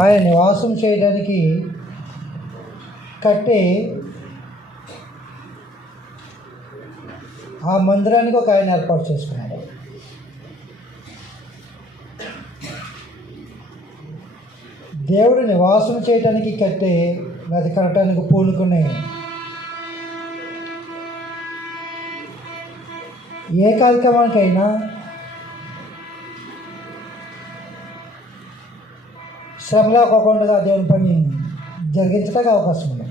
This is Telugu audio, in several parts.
ఆయన నివాసం చేయడానికి కట్టే ఆ మందిరానికి ఒక ఆయన ఏర్పాటు చేసుకున్నాడు. దేవుడు నివాసం చేయడానికి కట్టే అది కట్టడానికి పూనుకునే ఏ కార్యక్రమానికైనా శ్రమలో కాకుండా దేవుని పని జరిగించడానికి అవకాశం ఉంది.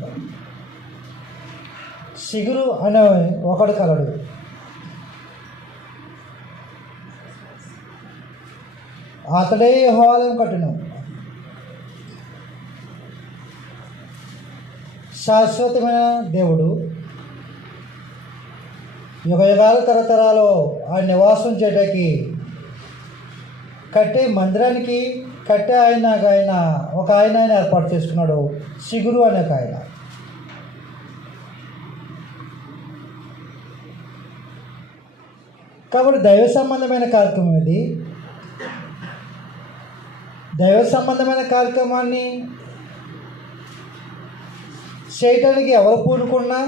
సిగురు అనే ఒకడు కలడు. అతడే యెహోవా కట్టును. శాశ్వతమైన దేవుడు యుగ యుగాల తరతరాలు ఆ నివాసం చేయడానికి కట్టే మందిరానికి కట్టే ఆయన ఒక ఆయన ఏర్పాటు చేసుకున్నాడు. సిగురు అనే ఒక ఆయన. కాబట్టి దైవ సంబంధమైన కార్యక్రమం ఇది. దైవ సంబంధమైన కార్యక్రమాన్ని చేయటానికి ఎవరు పూనుకున్నా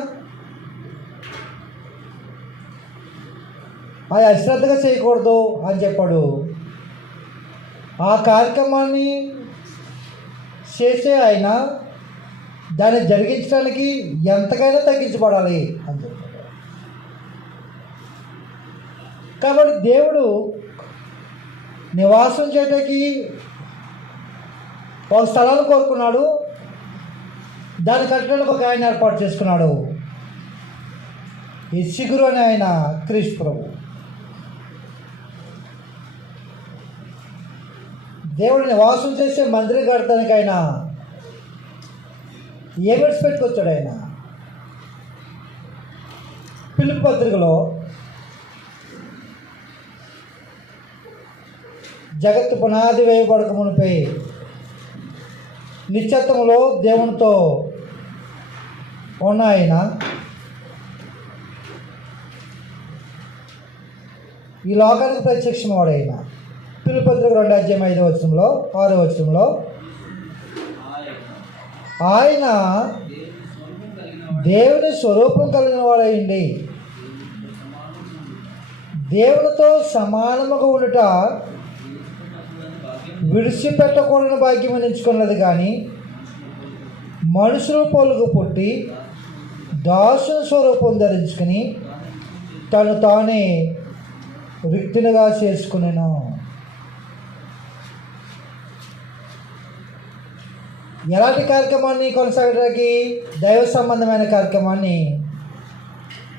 అది అశ్రద్ధగా చేయకూడదు అని చెప్పాడు. ఆ కార్యక్రమాన్ని చేసే ఆయన దాన్ని జరిగించడానికి ఎంతకైనా తగ్గించబడాలి అని చెప్పాడు. కాబట్టి దేవుడు నివాసం చేయడానికి ఒక స్థలాన్ని కోరుకున్నాడు. దాన్ని కట్టడానికి ఒక ఆయన ఏర్పాటు చేసుకున్నాడు. ఈ సిగురు అనే ఆయన క్రీస్తు ప్రభు. దేవుడు నివాసం చేసే మందిరం కడతానికి ఆయన ఏమిడ్స్ పెట్టుకొచ్చాడు. ఆయన ఫిలిప్పీ పత్రికలో జగత్తు పునాది వేయబడక మునిపై నిశ్చత్వములో దేవునితో ఉన్న ఆయన ఈ లోకానికి ప్రత్యక్షమవాడు. ఆయన ఫిలిప్పీ పత్రిక 2:5 6 ఆయన దేవుని స్వరూపం కలిగిన వాడైంది దేవునితో సమానముగా ఉండుట విడిచిపెట్టకూడని భాగ్యం ఎంచుకున్నది. కానీ మనుషులు పోలుగు పుట్టి దాసుని స్వరూపం ధరించుకుని తను తానే రిక్తునిగా చేసుకునేను. ఎలాంటి కార్యక్రమాన్ని కొనసాగడానికి? దైవ సంబంధమైన కార్యక్రమాన్ని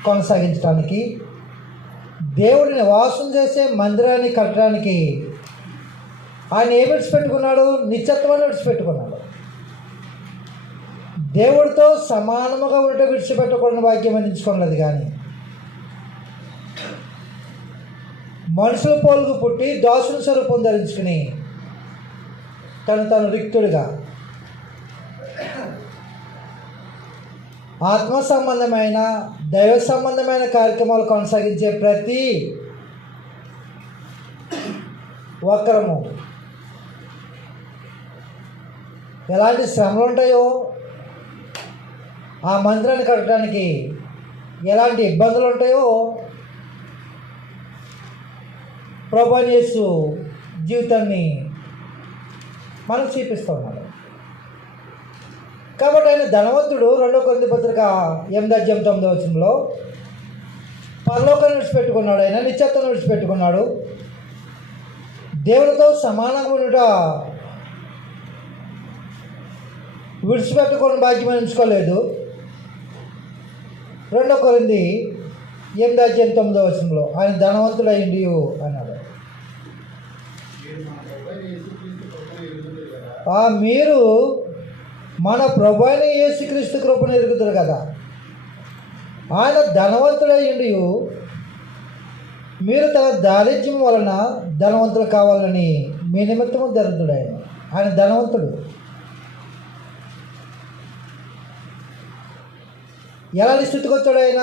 కొనసాగించడానికి, దేవుడిని నివాసం చేసే మందిరాన్ని కట్టడానికి ఆయన ఏం విడిచిపెట్టుకున్నాడు? నిత్యత్వాన్ని విడిచిపెట్టుకున్నాడు. దేవుడితో సమానముగా ఉండటం విడిచిపెట్టకూడని భాగ్యం అందించుకోలేదు. కానీ మనుషుల పోలుగు పుట్టి దాసుని స్వరూపం ధరించుకుని తను రిక్తుడిగా ఆత్మ సంబంధమైన దైవ సంబంధమైన కార్యక్రమాలు కొనసాగించే ప్రతి ఒక్కరము ఎలాంటి శ్రమలు ఉంటాయో, ఆ మందిరాన్ని కట్టడానికి ఎలాంటి ఇబ్బందులు ఉంటాయో ప్రభువైన యేసు జీవితాన్ని మనకు చూపిస్తున్నాడు. కాబట్టి ఆయన ధనవంతుడు. 2 కొరింథీ పత్రిక 8:9 పరలోకాన్ని విడిచిపెట్టుకున్నాడు. ఆయన నిత్యత్వాన్ని విడిచిపెట్టుకున్నాడు. దేవునితో సమానంగా ఉండుట విడిచిపెట్టుకోని భాగ్యం ఎంచుకోలేదు. 2 కొరింథీ 8:9 ఆయన ధనవంతుడైండి అన్నాడు. మీరు మన ప్రభు అయిన యేసుక్రీస్తు కృపను ఎరుగుతారు కదా. ఆయన ధనవంతుడైండి, మీరు తన దారిద్ర్యం వలన ధనవంతులు కావాలని మీ నిమిత్తము దరిద్రుడైన ఆయన ధనవంతుడు. ఎలాంటి స్థితికి వచ్చాడు? ఆయన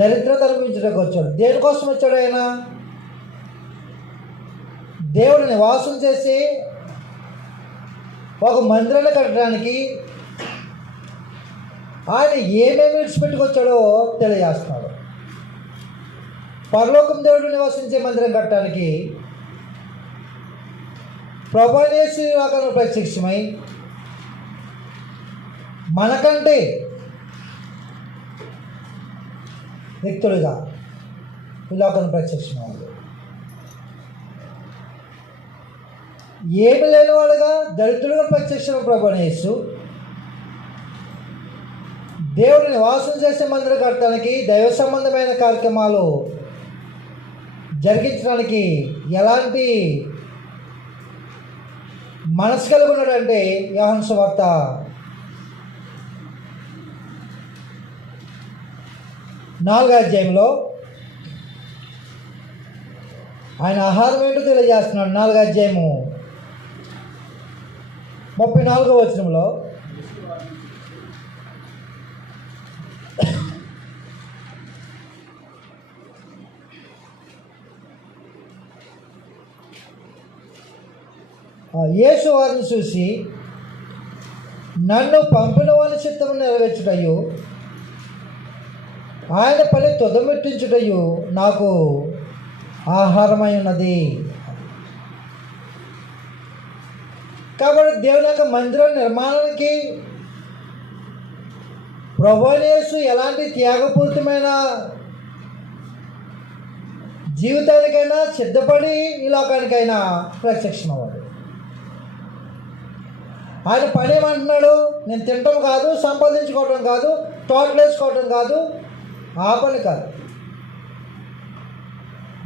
దరిద్రత అనుభవించడానికి వచ్చాడు. దేనికోసం వచ్చాడు? ఆయన దేవుడు నివాసం చేసి ఒక మందిరాన్ని కట్టడానికి ఆయన ఏమేమి విడిచిపెట్టుకొచ్చాడో తెలియజేస్తున్నాడు. పరలోకం దేవుడు నివసించే మందిరం కట్టడానికి ప్రభువైన యేసు ఈ లోకంలో ప్రత్యక్షమై మనకంటే వ్యక్తులుగా ఈ లోకంలో ప్రత్యక్షమయ్యాడు. ఏమి లేనివాడుగా దళితులుగా ప్రత్యక్షమైన ప్రభువైన యేసు దేవుడు నివాసం చేసే మందిరం కట్టడానికి, దైవ సంబంధమైన కార్యక్రమాలు జరిగించడానికి ఎలాంటి మనసు కలిగి ఉన్నాడంటే యోహాను సువార్త 4వ అధ్యాయంలో ఆయన ఆహారం ఏంటో తెలియజేస్తున్నాడు. 4వ అధ్యాయము 34వ వచనంలో యేసు వారిని చూసి, నన్ను పంపిన వారి చిత్తము నెరవేర్చుటయు ఆయన పని తుదమెట్టించుటయు నాకు ఆహారమై ఉన్నది. కాబట్టి దేవుని యొక్క మందిరం నిర్మాణానికి ప్రభువైన యేసు ఎలాంటి త్యాగపూరితమైన జీవితానికైనా సిద్ధపడి ఈ లోకానికైనా ప్రత్యక్షమయ్యాడు. ఆయన పని ఏమంటున్నాడు? నేను తినటం కాదు, సంపాదించుకోవటం కాదు, తోటలు వేసుకోవటం కాదు, ఆ పని కాదు.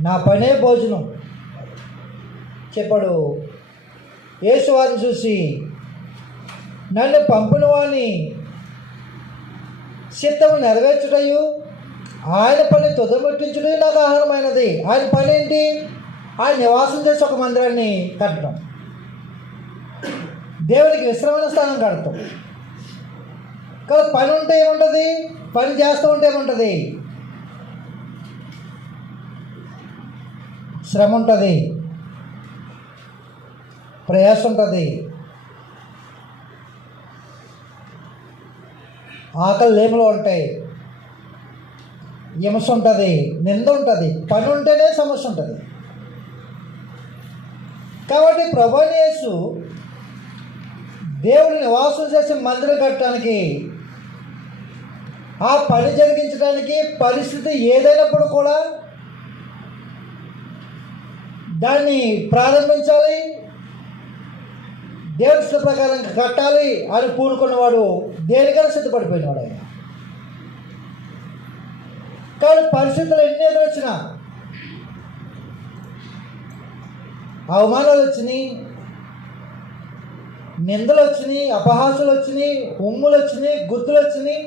నా పనే భోజనం చెప్పాడు. యేసు వారిని చూసి, నన్ను పంపిన వాని చిత్తము నెరవేర్చుటయు ఆయన పని తుదముట్టించుట నాకు ఆహారమైనది. ఆయన పని ఏంటి? ఆయన నివాసం చేసి ఒక మందిరాన్ని కట్టడం, దేవుడికి విశ్రమణ స్థానం కడతాం. కానీ పని ఉంటే ఏముంటుంది? పని చేస్తూ ఉంటే ఏముంటుంది? శ్రమ ఉంటుంది, ప్రయాస ఉంటుంది, ఆకలి లేములు ఉంటాయి, హింస ఉంటుంది, నింద ఉంటుంది. పని ఉంటేనే సమస్య ఉంటుంది. కాబట్టి ప్రభువైన యేసు దేవుడి నివాసం చేసే మందిరం కట్టడానికి, ఆ పని జరిగించడానికి పరిస్థితి ఏదైనప్పుడు కూడా దాన్ని ప్రారంభించాలి, దేవుడి ఇష్ట ప్రకారం కట్టాలి అని పూనుకున్నవాడు దేనికైనా సిద్ధపడిపోయినవాడు ఆయన. కానీ పరిస్థితులు ఎన్ని ఎదురొచ్చినా, అవమానాలు వచ్చినాయి, నిందలు వచ్చినాయి, అపహాసాలు వచ్చినాయి, ఉమ్ములు వచ్చినాయి, గుర్తులు వచ్చినాయి,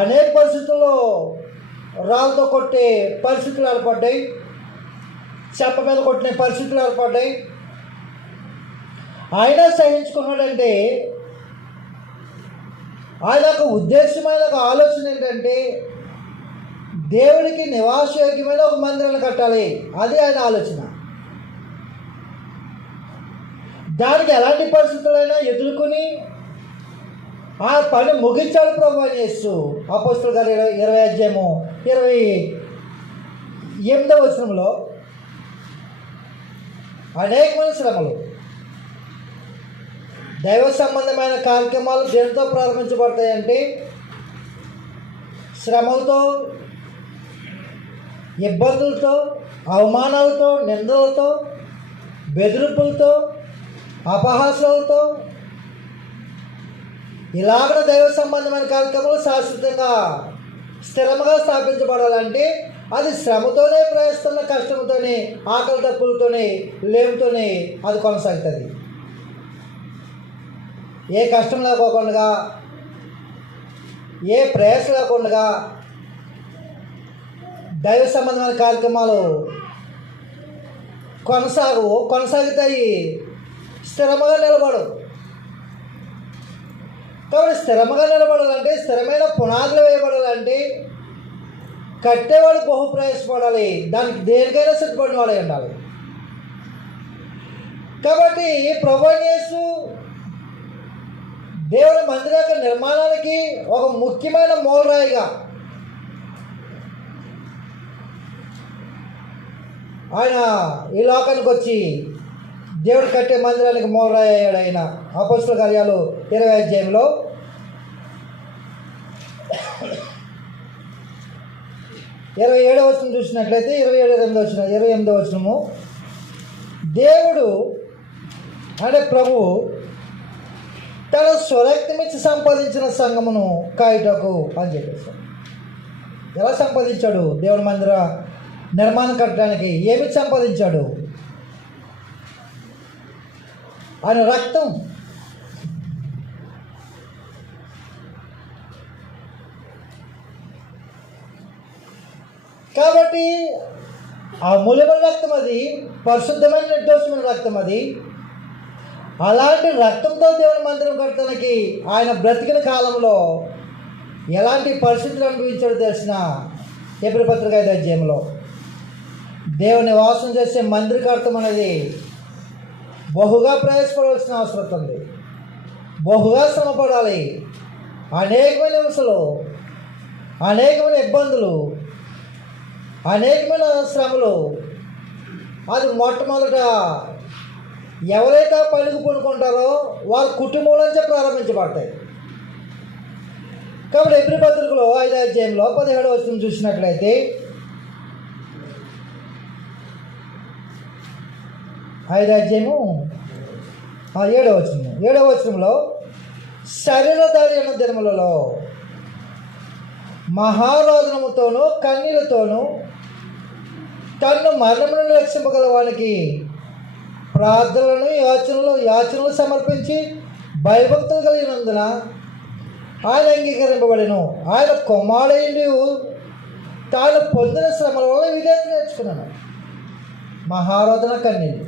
అనేక పరిస్థితుల్లో రాళ్ళతో కొట్టే పరిస్థితులు ఏర్పడ్డాయి, చెప్ప మీద కొట్టిన పరిస్థితులు ఏర్పడ్డాయి. ఆయన సహించుకున్నాడంటే ఆయన యొక్క ఉద్దేశమైన ఒక ఆలోచన ఏంటంటే దేవుడికి నివాసయోగ్యమైన ఒక మందిరాన్ని కట్టాలి. అది ఆయన ఆలోచన. దానికి ఎలాంటి పరిస్థితులైనా ఎదుర్కొని ఆ పని ముగించాడు ప్రభువైన యేసు. అపోస్తలుల కార్యాలు 20వ అధ్యాయము 28వ వచనంలో అనేకమైన శ్రమలు, దైవ సంబంధమైన కార్యక్రమాలు దేనితో ప్రారంభించబడతాయంటే శ్రమలతో, ఇబ్బందులతో, అవమానాలతో, నిందలతో, బెదిరింపులతో, అపహాసాలతో. ఇలాగ దైవ సంబంధమైన కార్యక్రమాలు శాశ్వతంగా స్థిరంగా స్థాపించబడాలంటే అది శ్రమతోనే, ప్రయత్న కష్టంతోనే, ఆకలి తప్పులతోనే, లేమితోనే అది కొనసాగుతుంది. ఏ కష్టం లేకోకుండా, ఏ ప్రయాస లేకుండా దైవ సంబంధమైన కార్యక్రమాలు కొనసాగుతాయి, స్థిరంగా నిలబడవు. కాబట్టి స్థిరంగా నిలబడాలంటే, స్థిరమైన పునాదులు వేయబడాలంటే కట్టేవాడు బహు ప్రయాసపడాలి, దానికి దేనికైనా సిద్ధపడిన వాడే ఉండాలి. కాబట్టి ప్రభువైన యేసు దేవుని మందిర యొక్క నిర్మాణానికి ఒక ముఖ్యమైన మూలరాయిగా ఆయన ఈ లోకానికి వచ్చి దేవుడు కట్టే మందిరానికి మూలరాయి అయ్యాడు. ఆయన అపోస్తలుల కార్యాలు 20వ అధ్యాయంలో 27వ వచనం చూసినట్లయితే 28వ వచనము, దేవుడు అంటే ప్రభు తన స్వరక్తమిచ్చి సంపాదించిన సంఘమును కాయుటకు అని చెప్పేశాడు. ఎలా సంపాదించాడు? దేవుని మందిర నిర్మాణం కట్టడానికి ఏమి సంపాదించాడు? ఆయన రక్తం. కాబట్టి అమూల్యమైన రక్తం అది, పరిశుద్ధమైన నిర్దోషమైన రక్తం అది. అలాంటి రక్తంతో దేవుని మందిరం కట్టడానికి ఆయన బ్రతికిన కాలంలో ఎలాంటి పరిస్థితులు అనుభవించాడో తెలిసిన హెబ్రీ పత్రిక 5వ అధ్యాయంలో దేవుని వాసం చేసే మందిర కట్టడం అనేది బహుగా ప్రయాసపడవలసిన అవసరం ఉంది. బహుగా శ్రమపడాలి. అనేకమైన హింసలు, అనేకమైన ఇబ్బందులు, అనేకమైన శ్రమలు. అది మొట్టమొదట ఎవరైతే పనికి పూనుకుంటారో వారి కుటుంబం నుంచే ప్రారంభించబడతాయి. కాబట్టి హెబ్రీ పత్రికలో 5వ అధ్యాయంలో 17వ వచనం చూసినట్లయితే, 5వ అధ్యాయము 7వ వచనంలో, శరీరధారి అన్న దినములలో మహారోదనముతోనూ కన్నీళ్లతోనూ తన్ను మరణమును రక్షింపగల వానికి ప్రార్థనలను యాచనలు సమర్పించి భయభక్తులు కలిగినందున ఆయన అంగీకరింపబడెను. ఆయన కుమారుడు తాను పొందిన శ్రమల వల్ల విధేయత నేర్చుకున్నాను. మహారోదన కన్నీళ్ళు.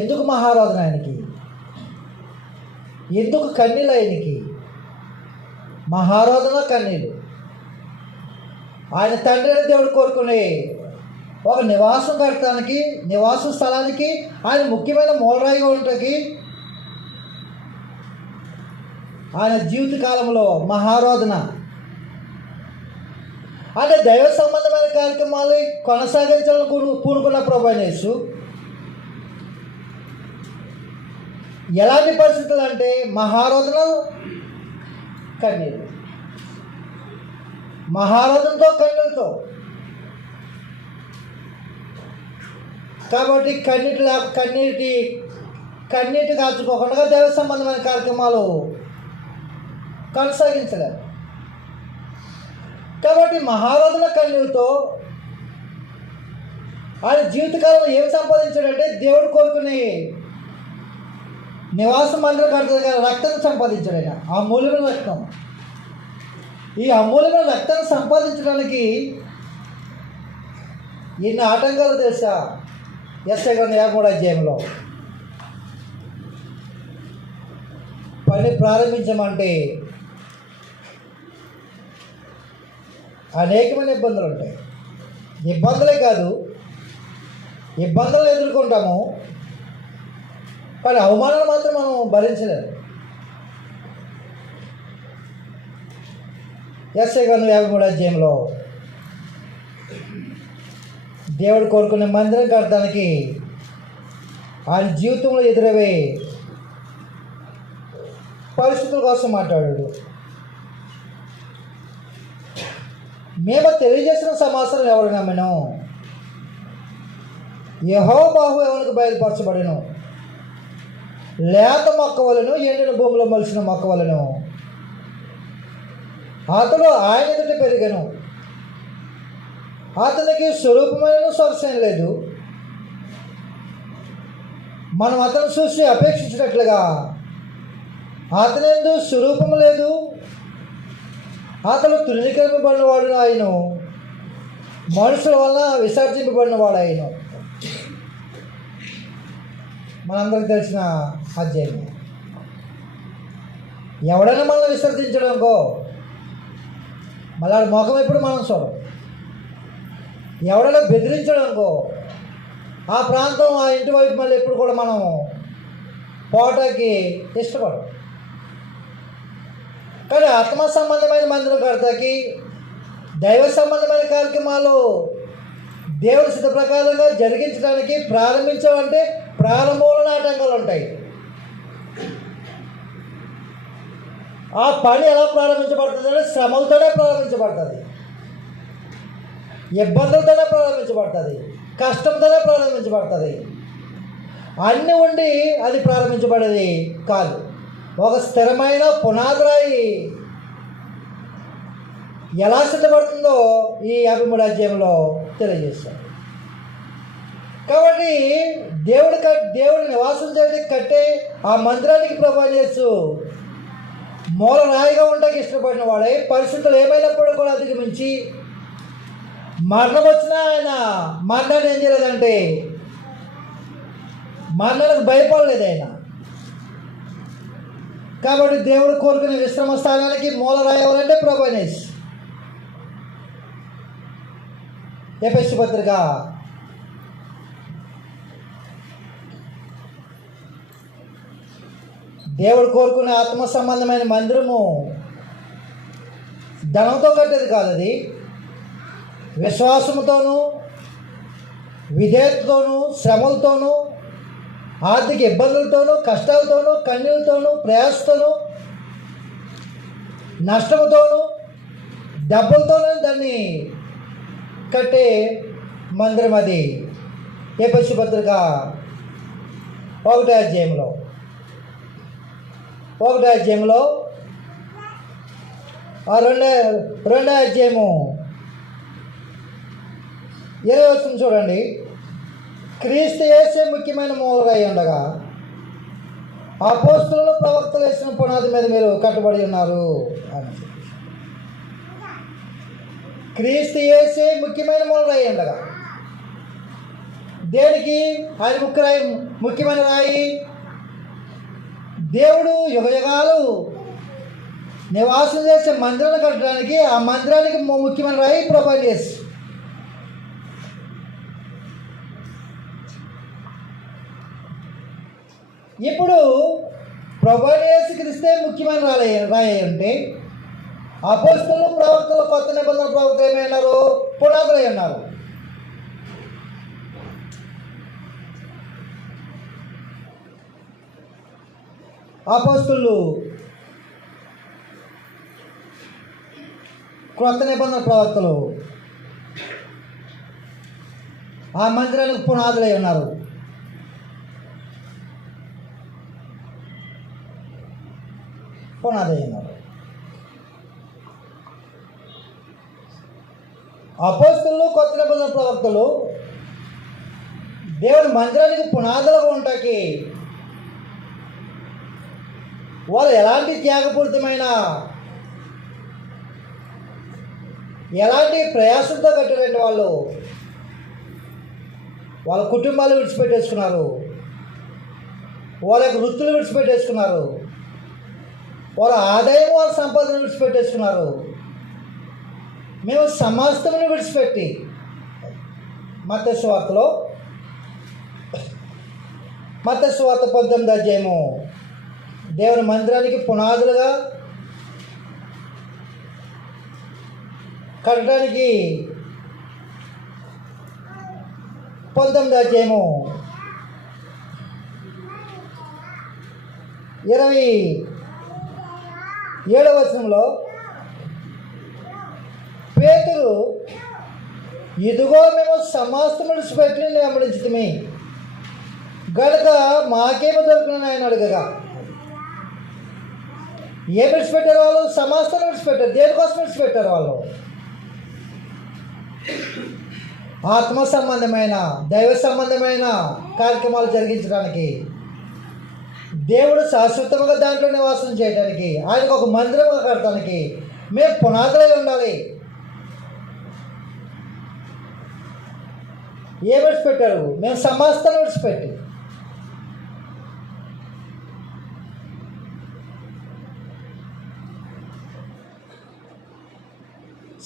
ఎందుకు మహారోదన ఆయనకి? ఎందుకు కన్నీళ్ళు ఆయనకి? మహారోదన కన్నీళ్ళు. ఆయన తండ్రి అయిన దేవుడు కోరుకునే ఒక నివాసం కట్టడానికి, నివాస స్థలానికి ఆయన ముఖ్యమైన మూలరాయిగా ఉండటానికి ఆయన జీవిత కాలంలో మహారోదన అంటే దైవ సంబంధమైన కార్యక్రమాలు కొనసాగించాలని పూనుకున్న ప్రభువైన యేసు ఎలాంటి పరిస్థితులు అంటే మహారోదన కన్నీరు, మహారోదనతో కన్నీళ్ళతో. కాబట్టి కన్నీటి కాచుకోకుండా దైవ సంబంధమైన కార్యక్రమాలు కొనసాగించలేరు. కాబట్టి మహారోదన కన్నీరుతో ఆయన జీవితకాలంలో ఏం సంపాదించాడంటే దేవుడు కోరుకునే నివాస మందిరం కట్టడం రక్తాన్ని సంపాదించాడు. ఆయన అమూల్యమైన రక్తం. ఈ అమూల్యమైన రక్తాన్ని సంపాదించడానికి ఎన్ని ఆటంకాలు తెలుసా? యెషయా 53వ అధ్యాయంలో పని ప్రారంభించమంటే అనేకమైన ఇబ్బందులు ఉంటాయి. ఇబ్బందులే కాదు, ఇబ్బందులు ఎదుర్కొంటాము, కానీ అవమానాలు మాత్రం మనం భరించలేము. యెషయా 53వ అధ్యాయంలో దేవుడు కోరుకునే మందిరం కట్టడానికి ఆయన జీవితంలో ఎదురవే పరిస్థితుల కోసం మాట్లాడాడు. మేము తెలియజేసిన సమాచారం ఎవరు నమ్మను? యెహోవా బాహు ఎవరికి బయలుపరచబడెను? లేత మొక్క వలెను, ఎండిన భూమిలో మొలిసిన మొక్క వలెను అతడు ఆయన ఎదుట పెరిగాను. అతనికి స్వరూపమైన స్పర్శం లేదు. మనం అతను చూసి అపేక్షించినట్లుగా అతని యందు స్వరూపము లేదు. అతను తృణీకరింపబడిన వాడు ఆయన, మనుషుల వల్ల విసర్జింపబడిన వాడు ఆయన. మనందరికి తెలిసిన అధ్యాయం. ఎవడైనా మనల్ని విసర్జించడానికో మళ్ళీ ఆడి ముఖం ఎప్పుడు మనం చూడం. ఎవడైనా బెదిరించడం అనుకో, ఆ ప్రాంతం ఆ ఇంటి వైపు మళ్ళీ ఎప్పుడు కూడా మనం పోవటానికి ఇష్టపడం. కానీ ఆత్మ సంబంధమైన మందిరం కడతాకి, దైవ సంబంధమైన కార్యక్రమాలు దేవుడి సిద్ధ ప్రకారంగా జరిగించడానికి ప్రారంభించాలంటే ప్రారంభంలో ఆటంకాలు ఉంటాయి. ఆ పని ఎలా ప్రారంభించబడుతుంది అంటే శ్రమలతోనే ప్రారంభించబడుతుంది, ఇబ్బందులతోనే ప్రారంభించబడుతుంది, కష్టంతోనే ప్రారంభించబడుతుంది. అన్నీ ఉండి అది ప్రారంభించబడేది కాదు. ఒక స్థిరమైన పునాదిరాయి ఎలా సిద్ధపడుతుందో ఈ 53 అధ్యాయంలో తెలియజేశారు. కాబట్టి దేవుడి నివాసం చేయడానికి కట్టే ఆ మందిరానికి ప్రభువైన యేసు మూల రాయిగా ఉండడానికి ఇష్టపడిన వాడే, పరిస్థితులు ఏమైనప్పుడు కూడా అధిగమించి మరణం వచ్చినా ఆయన మరణాన్ని ఏం చేయలేదంటే మరణానికి భయపడలేదు ఆయన. కాబట్టి దేవుడు కోరుకునే విశ్రమ స్థానానికి మూల రాయి ఎవరంటే ప్రభువైన యేసు. ఎఫెసీ పత్రిక 4 దేవుడు కోరుకునే ఆత్మ సంబంధమైన మందిరము ధనంతో కట్టేది కాదు. అది విశ్వాసముతోనూ, విధేయతతోనూ, శ్రమలతోనూ, ఆర్థిక ఇబ్బందులతోనూ, కష్టాలతోనూ, కన్నీళ్ళతోనూ, ప్రయాసతోనూ, నష్టముతోనూ, దెబ్బలతోనూ దాన్ని కట్టే మందిరం అది. ఎఫెసీ పత్రిక 1 అధ్యాయంలో 1 అధ్యాయంలో ఆ 2 అధ్యాయము 20 వచనం చూడండి. క్రీస్తు యేసే ముఖ్యమైన మూలరాయి ఉండగా అపోస్తలులు ప్రవక్తలు వేసిన పునాది మీద మీరు కట్టుబడి ఉన్నారు అని. క్రీస్తు యేసే ముఖ్యమైన మూలరాయి ఉండగా దేనికి ఆయన ముఖ్యమైన రాయి? దేవుడు యుగయుగాలు నివాసం చేసే మందిరాన్ని కట్టడానికి ఆ మందిరానికి ముఖ్యమైన రాయి ప్రభువైన యేసు. ఇప్పుడు ప్రభువైన యేసు క్రీస్తే ముఖ్యమైన రాయి అంటే అపోస్తలులు ప్రవక్తలు కొత్త నిబంధన ప్రవక్తలు ఏమైనారు? పునాదులై ఉన్నారు. అపోస్తలులు కొత్త నిబంధన ప్రవక్తలు ఆ మందిరానికి పునాదులై ఉన్నారు. పునాది ఉన్నారు. అపోస్తలులు కొత్త నిబంధన ప్రవక్తలు దేవుడి మందిరానికి పునాదులుగా ఉంటాకి వాళ్ళు ఎలాంటి త్యాగపూరితమైన ఎలాంటి ప్రయాసంతో కట్టారంటే వాళ్ళ కుటుంబాలు విడిచిపెట్టేసుకున్నారు, వాళ్ళ యొక్క వృత్తులు విడిచిపెట్టేసుకున్నారు, వాళ్ళ ఆదాయం వాళ్ళ సంపాదన విడిచిపెట్టేసుకున్నారు. మేము సమస్తమును విడిచిపెట్టి మత్తయి సువార్తలో మత్తయి సువార్త 19 అధ్యాయము దేవుని మందిరానికి పునాదులుగా కట్టడానికి 19 అధ్యాయము 27వ వచనంలో పేతురు, ఇదిగో మేము సమస్తము విడిచిపెట్టి వెంబడించితిమి గనుక మాకేమో దొరికిన ఆయన అడగగా, ఏం విడిచిపెట్టారు వాళ్ళు? సమస్తం విడిచిపెట్టారు. దేనికోసం విడిచిపెట్టారు వాళ్ళు? ఆత్మ సంబంధమైన దైవ సంబంధమైన కార్యక్రమాలు జరిగించడానికి, దేవుడు శాశ్వతంగా దాంట్లో నివాసం చేయడానికి, ఆయనకు ఒక మందిరంగా కట్టడానికి మేము పునాదులై ఉండాలి. ఏం విడిచిపెట్టారు? మేము సమస్తం విడిచిపెట్టి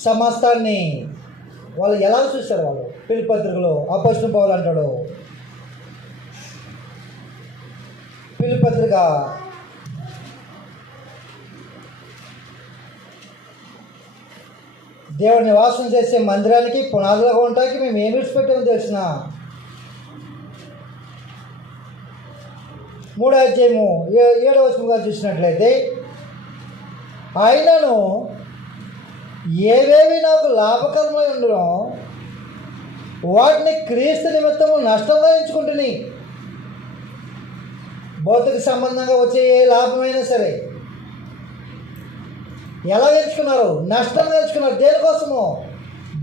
సమస్తాన్ని వాళ్ళు ఎలా చూశారు? వాళ్ళు ఫిలిప్పీ పత్రికలో అపోస్తలుడు పౌలు అంటాడు, ఫిలిప్పీ పత్రిక 'దేవుడు నివాసం చేసే మందిరానికి పునాదులుగా ఉంటానికి మేము ఏమి విడిచిపెట్టామో తెలిసిన 3వ అధ్యాయము 7వ వచనంగా చూసినట్లయితే, ఆయనను ఏవేవి నాకు లాభకరమై ఉండడం వాటిని క్రీస్తు నిమిత్తము నష్టంగా ఎంచుకుంటుని. భౌతిక సంబంధంగా వచ్చే ఏ లాభమైనా సరే ఎలా ఎంచుకున్నారు? నష్టంగా ఎంచుకున్నారు. దేనికోసము?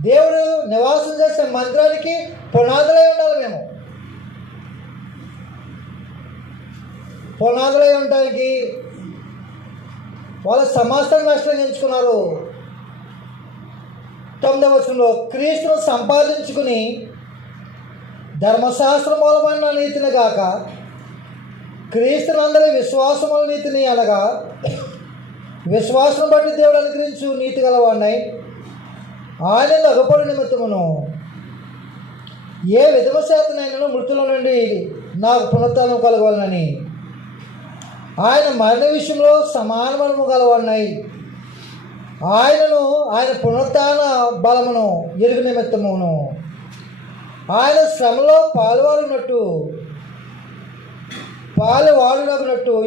దేవుడు నివాసం చేసే మందిరానికి పునాదులై ఉండాలి. మేము పునాదులై ఉండటానికి వాళ్ళ సమస్తం నష్టంగా ఎంచుకున్నారు. 9వ వచనంలో, క్రీస్తును సంపాదించుకుని ధర్మశాస్త్ర మూలమైన నీతిని గాక క్రీస్తునందరి విశ్వాసముల నీతిని అనగా విశ్వాసం బట్టి దేవుడు అనుగ్రహించు నీతి గలవాడినై ఆయన అగపడు నిమిత్తమును ఏ విధవ శాతనైనను మృతుల నుండి నాకు పునరుత్థానం కలగవాలని ఆయన మరణ విషయంలో సమానమనము గలవాడినై ఆయన పునరుత్థాన బలమును ఎరుగు నిమిత్తమును ఆయన శ్రమలో పాలువాడునకున్నట్టు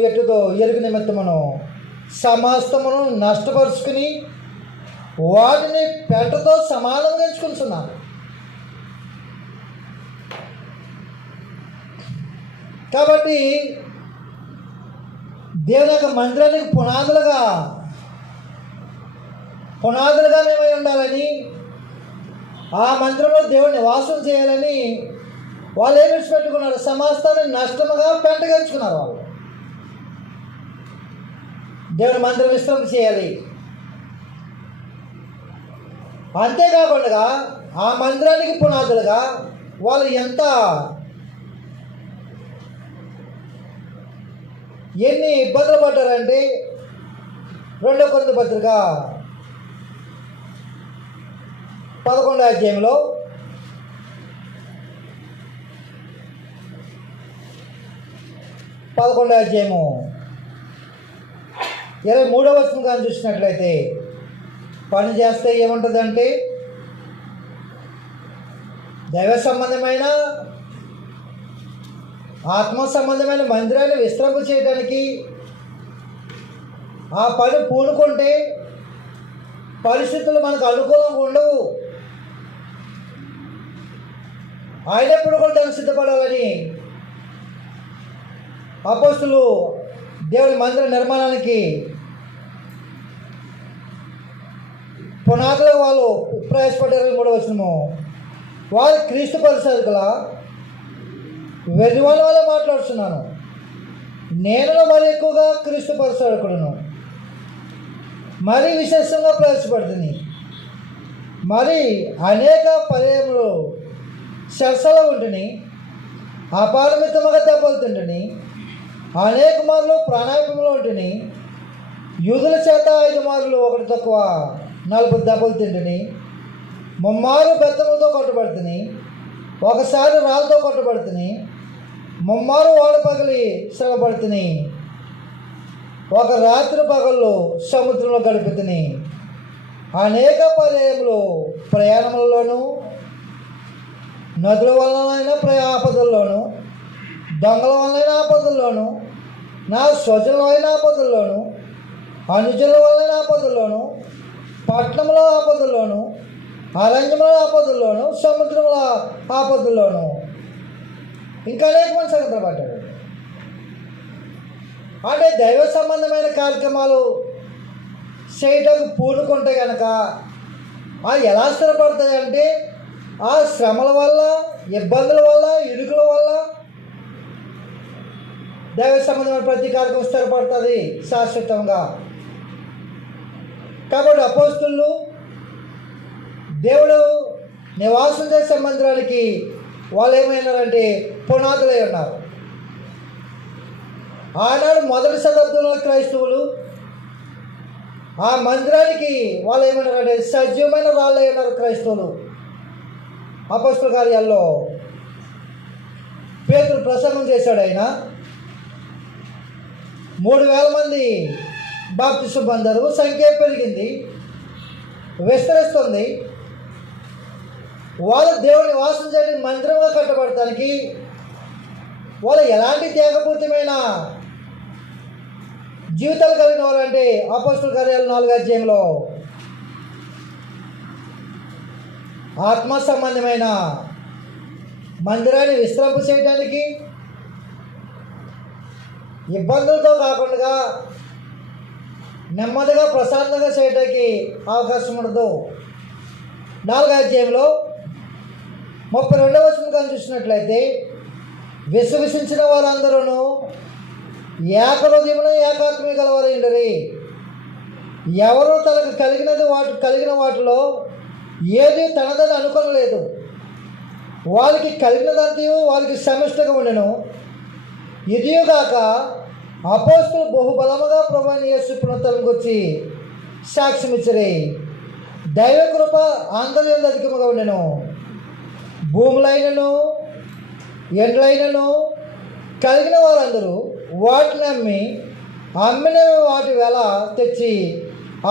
ఎట్టుతో ఎరుగు నిమిత్తమును సమస్తమును నష్టపరుచుకుని వాటిని పెంటతో సమానంగా ఎంచుకుంటున్నాను. కాబట్టి దేవుని యొక్క మందిరానికి పునాదులుగా మేమై ఉండాలని, ఆ మందిరంలో దేవుడు నివాసం చేయాలని వాళ్ళు ఏమి విడిచిపెట్టుకున్నారు? సమస్తాన్ని నష్టముగా పెంటగా ఎంచుకున్నారు. వాళ్ళు దేవుని మందిరం విశ్రాంతి చేయాలి. అంతేకాకుండా ఆ మందిరానికి పునాదులుగా వాళ్ళు ఎన్ని ఇబ్బందులు పడ్డారంటే, 2వ కొరింథీ పత్రిక 11వ అధ్యాయంలో 11వ అధ్యాయము 23వ వచనం కానీ చూసినట్లయితే, పని చేస్తే ఏముంటుందంటే దైవ సంబంధమైన ఆత్మ సంబంధమైన మందిరాన్ని విశ్రాంతి చేయడానికి ఆ పని పూనుకుంటే పరిస్థితులు మనకు అనుకూలంగా ఉండవు. ఆయన ఎప్పుడు కూడా దాన్ని సిద్ధపడాలని అపోస్తలులు దేవుని మందిర నిర్మాణానికి పునాదులు వాళ్ళు ప్రయాసపడ్డారు. 3వ వచనము, వారు క్రీస్తు పరిచారకుల వెర్రివాళ్ళ వల్ల మాట్లాడుతున్నాను, నేను మరి ఎక్కువగా క్రీస్తు పరిచారకుడును, మరీ విశేషంగా ప్రయాసపడుతుంది, మరి అనేక పర్యాయములు సరసలో ఉంటుంది, అపారమితముగా దెబ్బలు తింటుని, అనేక మార్లు ప్రాణాయామంలో ఉంటుంది, యూదుల చేత 5 మార్లు ఒకటి తక్కువ 40 దెబ్బలు తింటుని, ముమ్మారు బెత్తములతో కొట్టబడుతుంది, ఒకసారి రాళ్ళతో కొట్టబడుతుంది, ముమ్మారు ఓడ పగిలి శ్రమపడుతుంది, ఒక రాత్రి పగళ్ళు సముద్రంలో గడుపుతుంది, అనేక పర్యాయములు ప్రయాణములలోనూ నదుల వలనైనా ఆపదల్లోనూ దొంగల వలనైన ఆపదల్లోనూ నా స్వజనులైన ఆపదల్లోనూ అనుజనుల వలన ఆపదల్లోనూ పట్టణంలో ఆపదల్లోనూ అరణ్యంలో ఆపదల్లోనూ సముద్రంలో ఆపదల్లోనూ ఇంకా అనేక మంది సంగతులు పడ్డాడు. అంటే దైవ సంబంధమైన కార్యక్రమాలు చేయటానికి పూనుకుంటే కనుక ఎలా స్థిరపడతాయంటే ఆ శ్రమల వల్ల, ఇబ్బందుల వల్ల, ఇరుకుల వల్ల దైవ సంబంధమైన ప్రతి కార్యక్రమం స్థిరపడుతుంది శాశ్వతంగా. కాబట్టి అపోస్తలులు దేవుడు నివాసం చేసే మందిరానికి వాళ్ళు ఏమైనారంటే పునాదులై ఉన్నారు. ఆనాడు మొదటి శతాబ్దంలో క్రైస్తవులు ఆ మందిరానికి వాళ్ళు ఏమన్నారంటే సజీవమైన రాళ్ళు ఉన్నారు క్రైస్తవులు. అపొస్తలుల కార్యాల్లో పేతురు ప్రసంగం చేశాడు. ఆయన 3,000 మంది బాప్తిసం పొందారు. సంఖ్య పెరిగింది, విస్తరిస్తుంది. వాళ్ళు దేవుని నివాసం చేయడానికి మందిరంగా కట్టబడటానికి వాళ్ళు ఎలాంటి త్యాగపూరితమైన జీవితాలు కలిగిన వాళ్ళంటే అపొస్తలుల కార్యాలు 4వ అధ్యాయంలో ఆత్మ సంబంధమైన మందిరాన్ని విశ్రాంతి చేయడానికి ఇబ్బందులతో కాకుండా నెమ్మదిగా ప్రశాంతంగా చేయడానికి అవకాశం ఉండదు. 4వ అధ్యాయంలో 32వ వచనం కానీ చూసినట్లయితే విశ్వసించిన వారందరూ ఏకహృదయమును ఏకాత్మ గలవారైండరి. ఎవరు తనకు కలిగిన వాటిలో ఏది తనదని అనుకోలేదు. వాళ్ళకి కలిగినదంతయు వాళ్ళకి సమిష్టగా ఉండెను. ఇదిగాక అపోస్తులు బహుబలముగా ప్రభువైన యేసు పునరుత్థానం గురించి సాక్ష్యం ఇచ్చిరి. దైవ కృప అందరి యందు అధికముగా ఉండెను. భూములైనను ఎండ్లైనను కలిగిన వారందరూ వాటిని అమ్మిన వాటి వెల తెచ్చి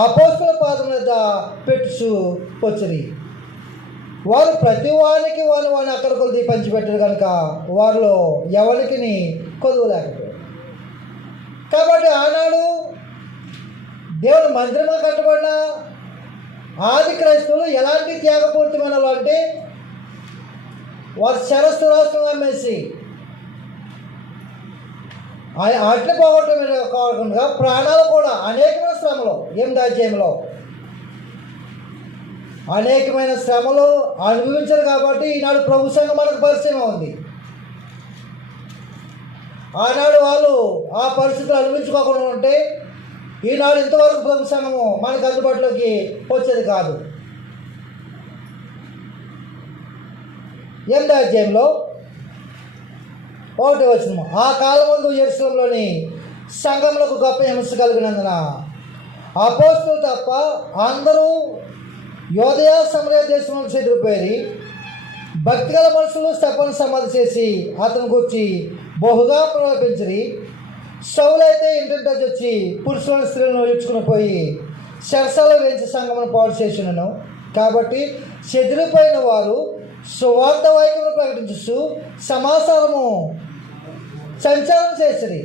అపోస్తుల పాదం మీద పెట్టుచు వచ్చిరి. వారు ప్రతి వానికి వాని అక్కడ కొద్ది పంచిపెట్టారు కనుక వారిలో ఎవరికి కొదువలేకపోయారు. కాబట్టి ఆనాడు దేవుని మందిరంగా కట్టబడిన ఆది క్రైస్తవులు ఎలాంటి త్యాగపూరితమైన వాళ్ళు అంటే వారు శరస్తు రాష్ట్రం అమ్మేసి అట్ల పోగొట్టడం కాకుండా ప్రాణాలు కూడా అనేకమైన శ్రమలు 8వ అధ్యాయంలో అనేకమైన శ్రమలు అనుభవించారు. కాబట్టి ఈనాడు ప్రభు సంఘం మనకు పరిచయం ఉంది. ఆనాడు వాళ్ళు ఆ పరిస్థితులు అనుభవించుకోకుండా ఉంటే ఈనాడు ఇంతవరకు ప్రభు సంఘము మనకు అందుబాటులోకి వచ్చేది కాదు. 8వ అధ్యాయంలో 1వ వచనం, ఆ కాలమందు యెరూషలేములోని సంఘములకు గొప్ప హింస కలిగినందున అపోస్తులు తప్ప అందరూ యోదయ సమరయ దేశంలో చెదిరిపోయి భక్తిగల మనుషులు స్తెఫను సమాధి చేసి అతని గురించి బహుగా ప్రలోభించిరి. సౌలైతే ఇంటింటి వచ్చి పురుషులను స్త్రీలను ఇచ్చుకుని పోయి శరసాలు వేయించి సంఘమును పాడు చేసినను. కాబట్టి చెదిరిపోయిన వారు సువార్త వాక్యమును ప్రకటించు సమాచారము సంచారం చేసిరి.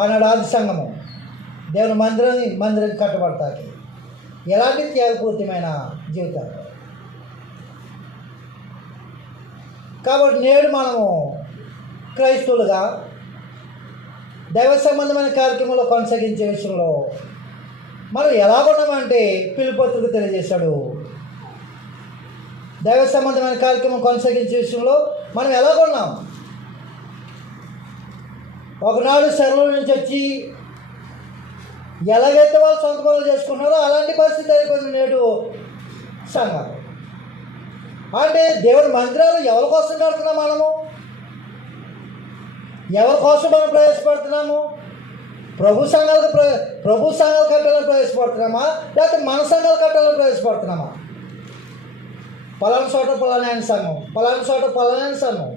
ఆనాడు ఆది సంఘము దేవుని మందిరం కట్టబడతాకి ఎలాంటి త్యాగపూర్తిమైన జీవితాలు. కాబట్టి నేడు మనము క్రైస్తవులుగా దైవ సంబంధమైన కార్యక్రమంలో కొనసాగించే విషయంలో మనం ఎలాగున్నామంటే పిలుపత్రుకు తెలియజేశాడు. దైవ సంబంధమైన కార్యక్రమం కొనసాగించే విషయంలో మనం ఎలాగున్నాం? ఒకనాడు శరణుల నుంచి వచ్చి ఎలాగైతే వాళ్ళు సొంత పనులు చేసుకున్నారో అలాంటి పరిస్థితి అయిపోయింది నేడు సంఘం. అంటే దేవుడి మందిరాలు ఎవరి కోసం కడుతున్నాం? మనము ఎవరి కోసం మనం ప్రయాసపడుతున్నాము? ప్రభు సంఘాలు కట్టాలని ప్రయాసపడుతున్నామా, లేకపోతే మన సంఘాలు కట్టాలని ప్రయాసపడుతున్నామా? పలానా చోట పలానా సంఘం, పలానా చోట పలానా సంఘం.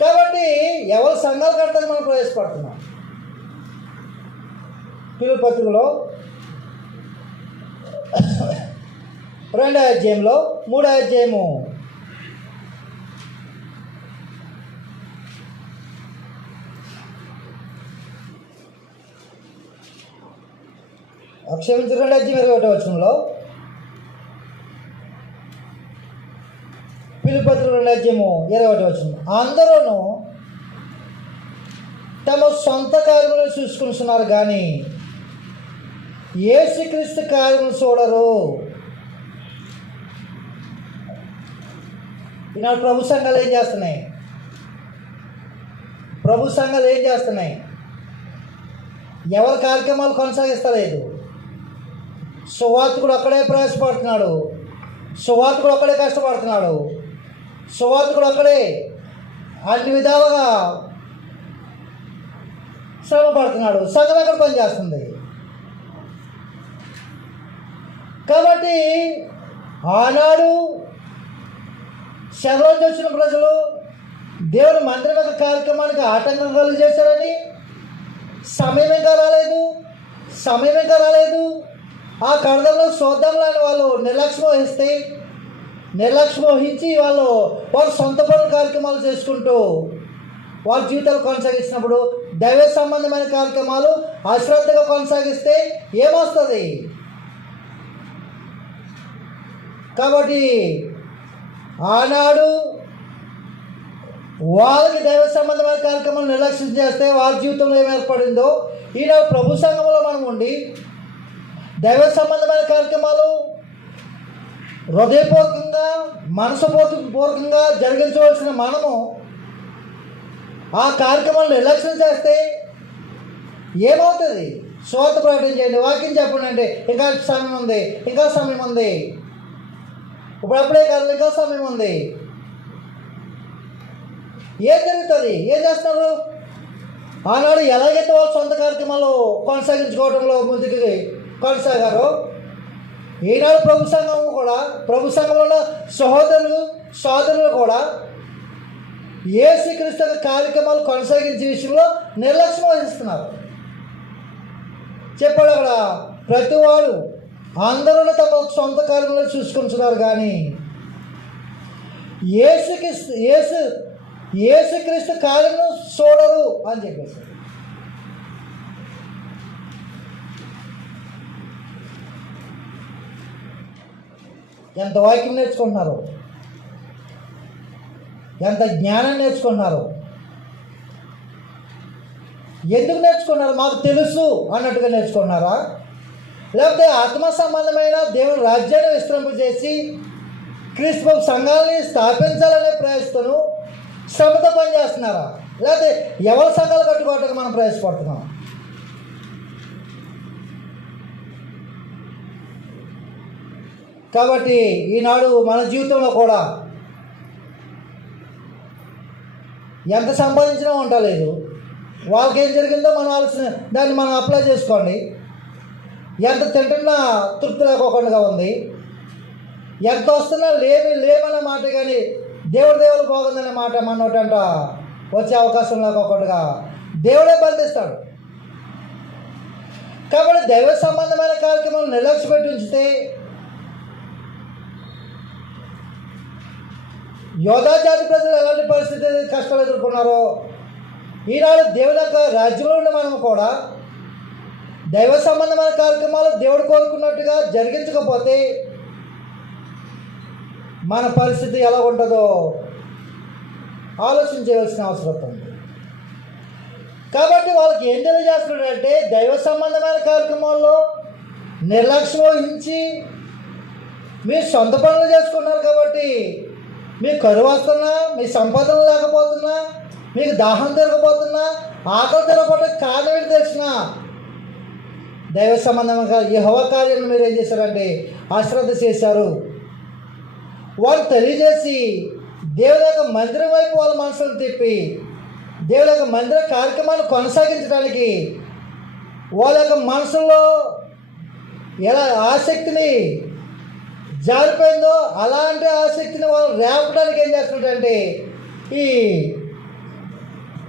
కాబట్టి ఎవరు సంఘాలు కట్టాలని మనం ప్రయాసపడుతున్నాం? పిలుపు పత్రికలో 2వ అధ్యాయంలో 3వ అధ్యాయము 2వ అధ్యాయం 21వ వచనంలో పిలుపు పత్రిక 2వ అధ్యాయము 21వ వచనం, అందరూ తమ సొంత కార్యములను చూసుకుంటున్నారు కానీ యేసుక్రీస్తు కార్యములు చూడరు. ఈనాడు ప్రభు సంఘాలు ఏం చేస్తున్నాయి? ఎవరి కార్యక్రమాలు కొనసాగిస్తలేదు. సువార్తికుడు అక్కడే ప్రయాసపడుతున్నాడు, సువార్తికుడు అక్కడే కష్టపడుతున్నాడు, సువార్తికుడు అక్కడే అన్ని విధాలుగా శ్రమ పడుతున్నాడు, సంఘం ఎక్కడ పనిచేస్తుంది. కాబట్టి ఆనాడు శరణలోంచి వచ్చిన ప్రజలు దేవుని మందిరం యొక్క కార్యక్రమానికి ఆటంకం కలుగు చేశారని సమయం ఇంకా రాలేదు. ఆ కడదంలో చూద్దాంలని వాళ్ళు నిర్లక్ష్యం వహించి వాళ్ళు సొంత పనుల కార్యక్రమాలు చేసుకుంటూ వాళ్ళ జీవితాలు కొనసాగించినప్పుడు దైవ సంబంధమైన కార్యక్రమాలు అశ్రద్ధగా కొనసాగిస్తే ఏమొస్తుంది? కాబట్టి ఆనాడు వాళ్ళకి దైవ సంబంధమైన కార్యక్రమాలు నిర్లక్ష్యం చేస్తే వాళ్ళ జీవితంలో ఏం ఏర్పడిందో ఈనాడు ప్రభు సంఘంలో మనం ఉండి దైవ సంబంధమైన కార్యక్రమాలు హృదయపూర్వకంగా మనసుపూర్వకంగా జరిగించవలసిన మనము ఆ కార్యక్రమాలు నిర్లక్ష్యం చేస్తే ఏమవుతుంది? స్వార్థ ప్రకటన చేయండి, వాక్యం చెప్పండి అంటే ఇంకా సమయం ఉంది, ఇప్పుడప్పుడే కాదు, ఇంకా సమయం ఉంది. ఏం జరుగుతుంది? ఏం చేస్తున్నారు? ఆనాడు ఎలాగైతే వాళ్ళు సొంత కార్యక్రమాలు కొనసాగించుకోవడంలో ముందుకు కొనసాగారో ఈనాడు ప్రభు సంఘంలో ఉన్న సోదరులు కూడా యేసుక్రీస్తు కార్యక్రమాలు కొనసాగించే విషయంలో నిర్లక్ష్యం వహిస్తున్నారు. చెప్పాడు అక్కడ, ప్రతివాడు అందరూ తమ సొంత కార్యక్రమాలు చూసుకుంటున్నారు, కానీ యేసుక్రీస్తు కార్యము చూడరు అని చెప్పేసి. ఎంత వాక్యం నేర్చుకుంటున్నారు, ఎంత జ్ఞానం నేర్చుకుంటున్నారు. ఎందుకు నేర్చుకున్నారు? మాకు తెలుసు అన్నట్టుగా నేర్చుకున్నారా? లేకపోతే ఆత్మ సంబంధమైన దేవుని రాజ్యాన్ని విస్తరింపజేసి క్రీస్తు సంఘాలని స్థాపించాలనే ప్రయత్నం శ్రమతో పనిచేస్తున్నారా? లేకపోతే ఎవరి సంఘాలు కట్టుకోవడానికి మనం ప్రయాసపడుతున్నాం? కాబట్టి ఈనాడు మన జీవితంలో కూడా ఎంత సంపాదించినా ఉండలేదు. వాళ్ళకి ఏం జరిగిందో మనం ఆలోచన దాన్ని మనం అప్లై చేసుకోండి. ఎంత తింటున్నా తృప్తి లేకోకుండా ఉంది, ఎంత వస్తున్నా లేవన్న మాట, కానీ దేవుడు బాగుందనే మాట మనోటంట వచ్చే అవకాశం లేకోకుండా దేవుడే బంధిస్తాడు. కాబట్టి దైవ సంబంధమైన కార్యక్రమాలు నిర్లక్ష్య పెట్టి ఉంచితే యోధా జాతి ప్రజలు ఎలాంటి పరిస్థితి కష్టాలు ఎదుర్కొన్నారో ఈనాడు దేవుని యొక్క రాజ్యంలో ఉండి మనం కూడా దైవ సంబంధమైన కార్యక్రమాలు దేవుడు కోరుకున్నట్టుగా జరిగించకపోతే మన పరిస్థితి ఎలా ఉంటుందో ఆలోచన చేయవలసిన అవసరం ఉంది. కాబట్టి వాళ్ళకి ఏం తెలియజేస్తున్నాడంటే దైవ సంబంధమైన కార్యక్రమాల్లో నిర్లక్ష్యం వహించి మీరు సొంత పనులు చేసుకున్నారు కాబట్టి మీకు కరువు వస్తున్నా, మీ సంపాదన లేకపోతున్నా, మీకు దాహం తిరగపోతున్నా, ఆకలి తిరగపోతే కారణం ఏంటి తెలిసిన దైవ సంబంధంగా యెహోవా కార్యం మీరు ఏం చేశారంటే అశ్రద్ధ చేశారు. వాళ్ళు తెలియజేసి దేవుని యొక్క మందిరం వైపు వాళ్ళ మనసును తిప్పి దేవుని యొక్క మందిర కార్యక్రమాన్ని కొనసాగించడానికి వాళ్ళ యొక్క మనసులో ఎలా ఆసక్తిని జారిపోయిందో అలాంటి ఆసక్తిని వాళ్ళు రేపడానికి ఏం చేస్తున్నారంటే ఈ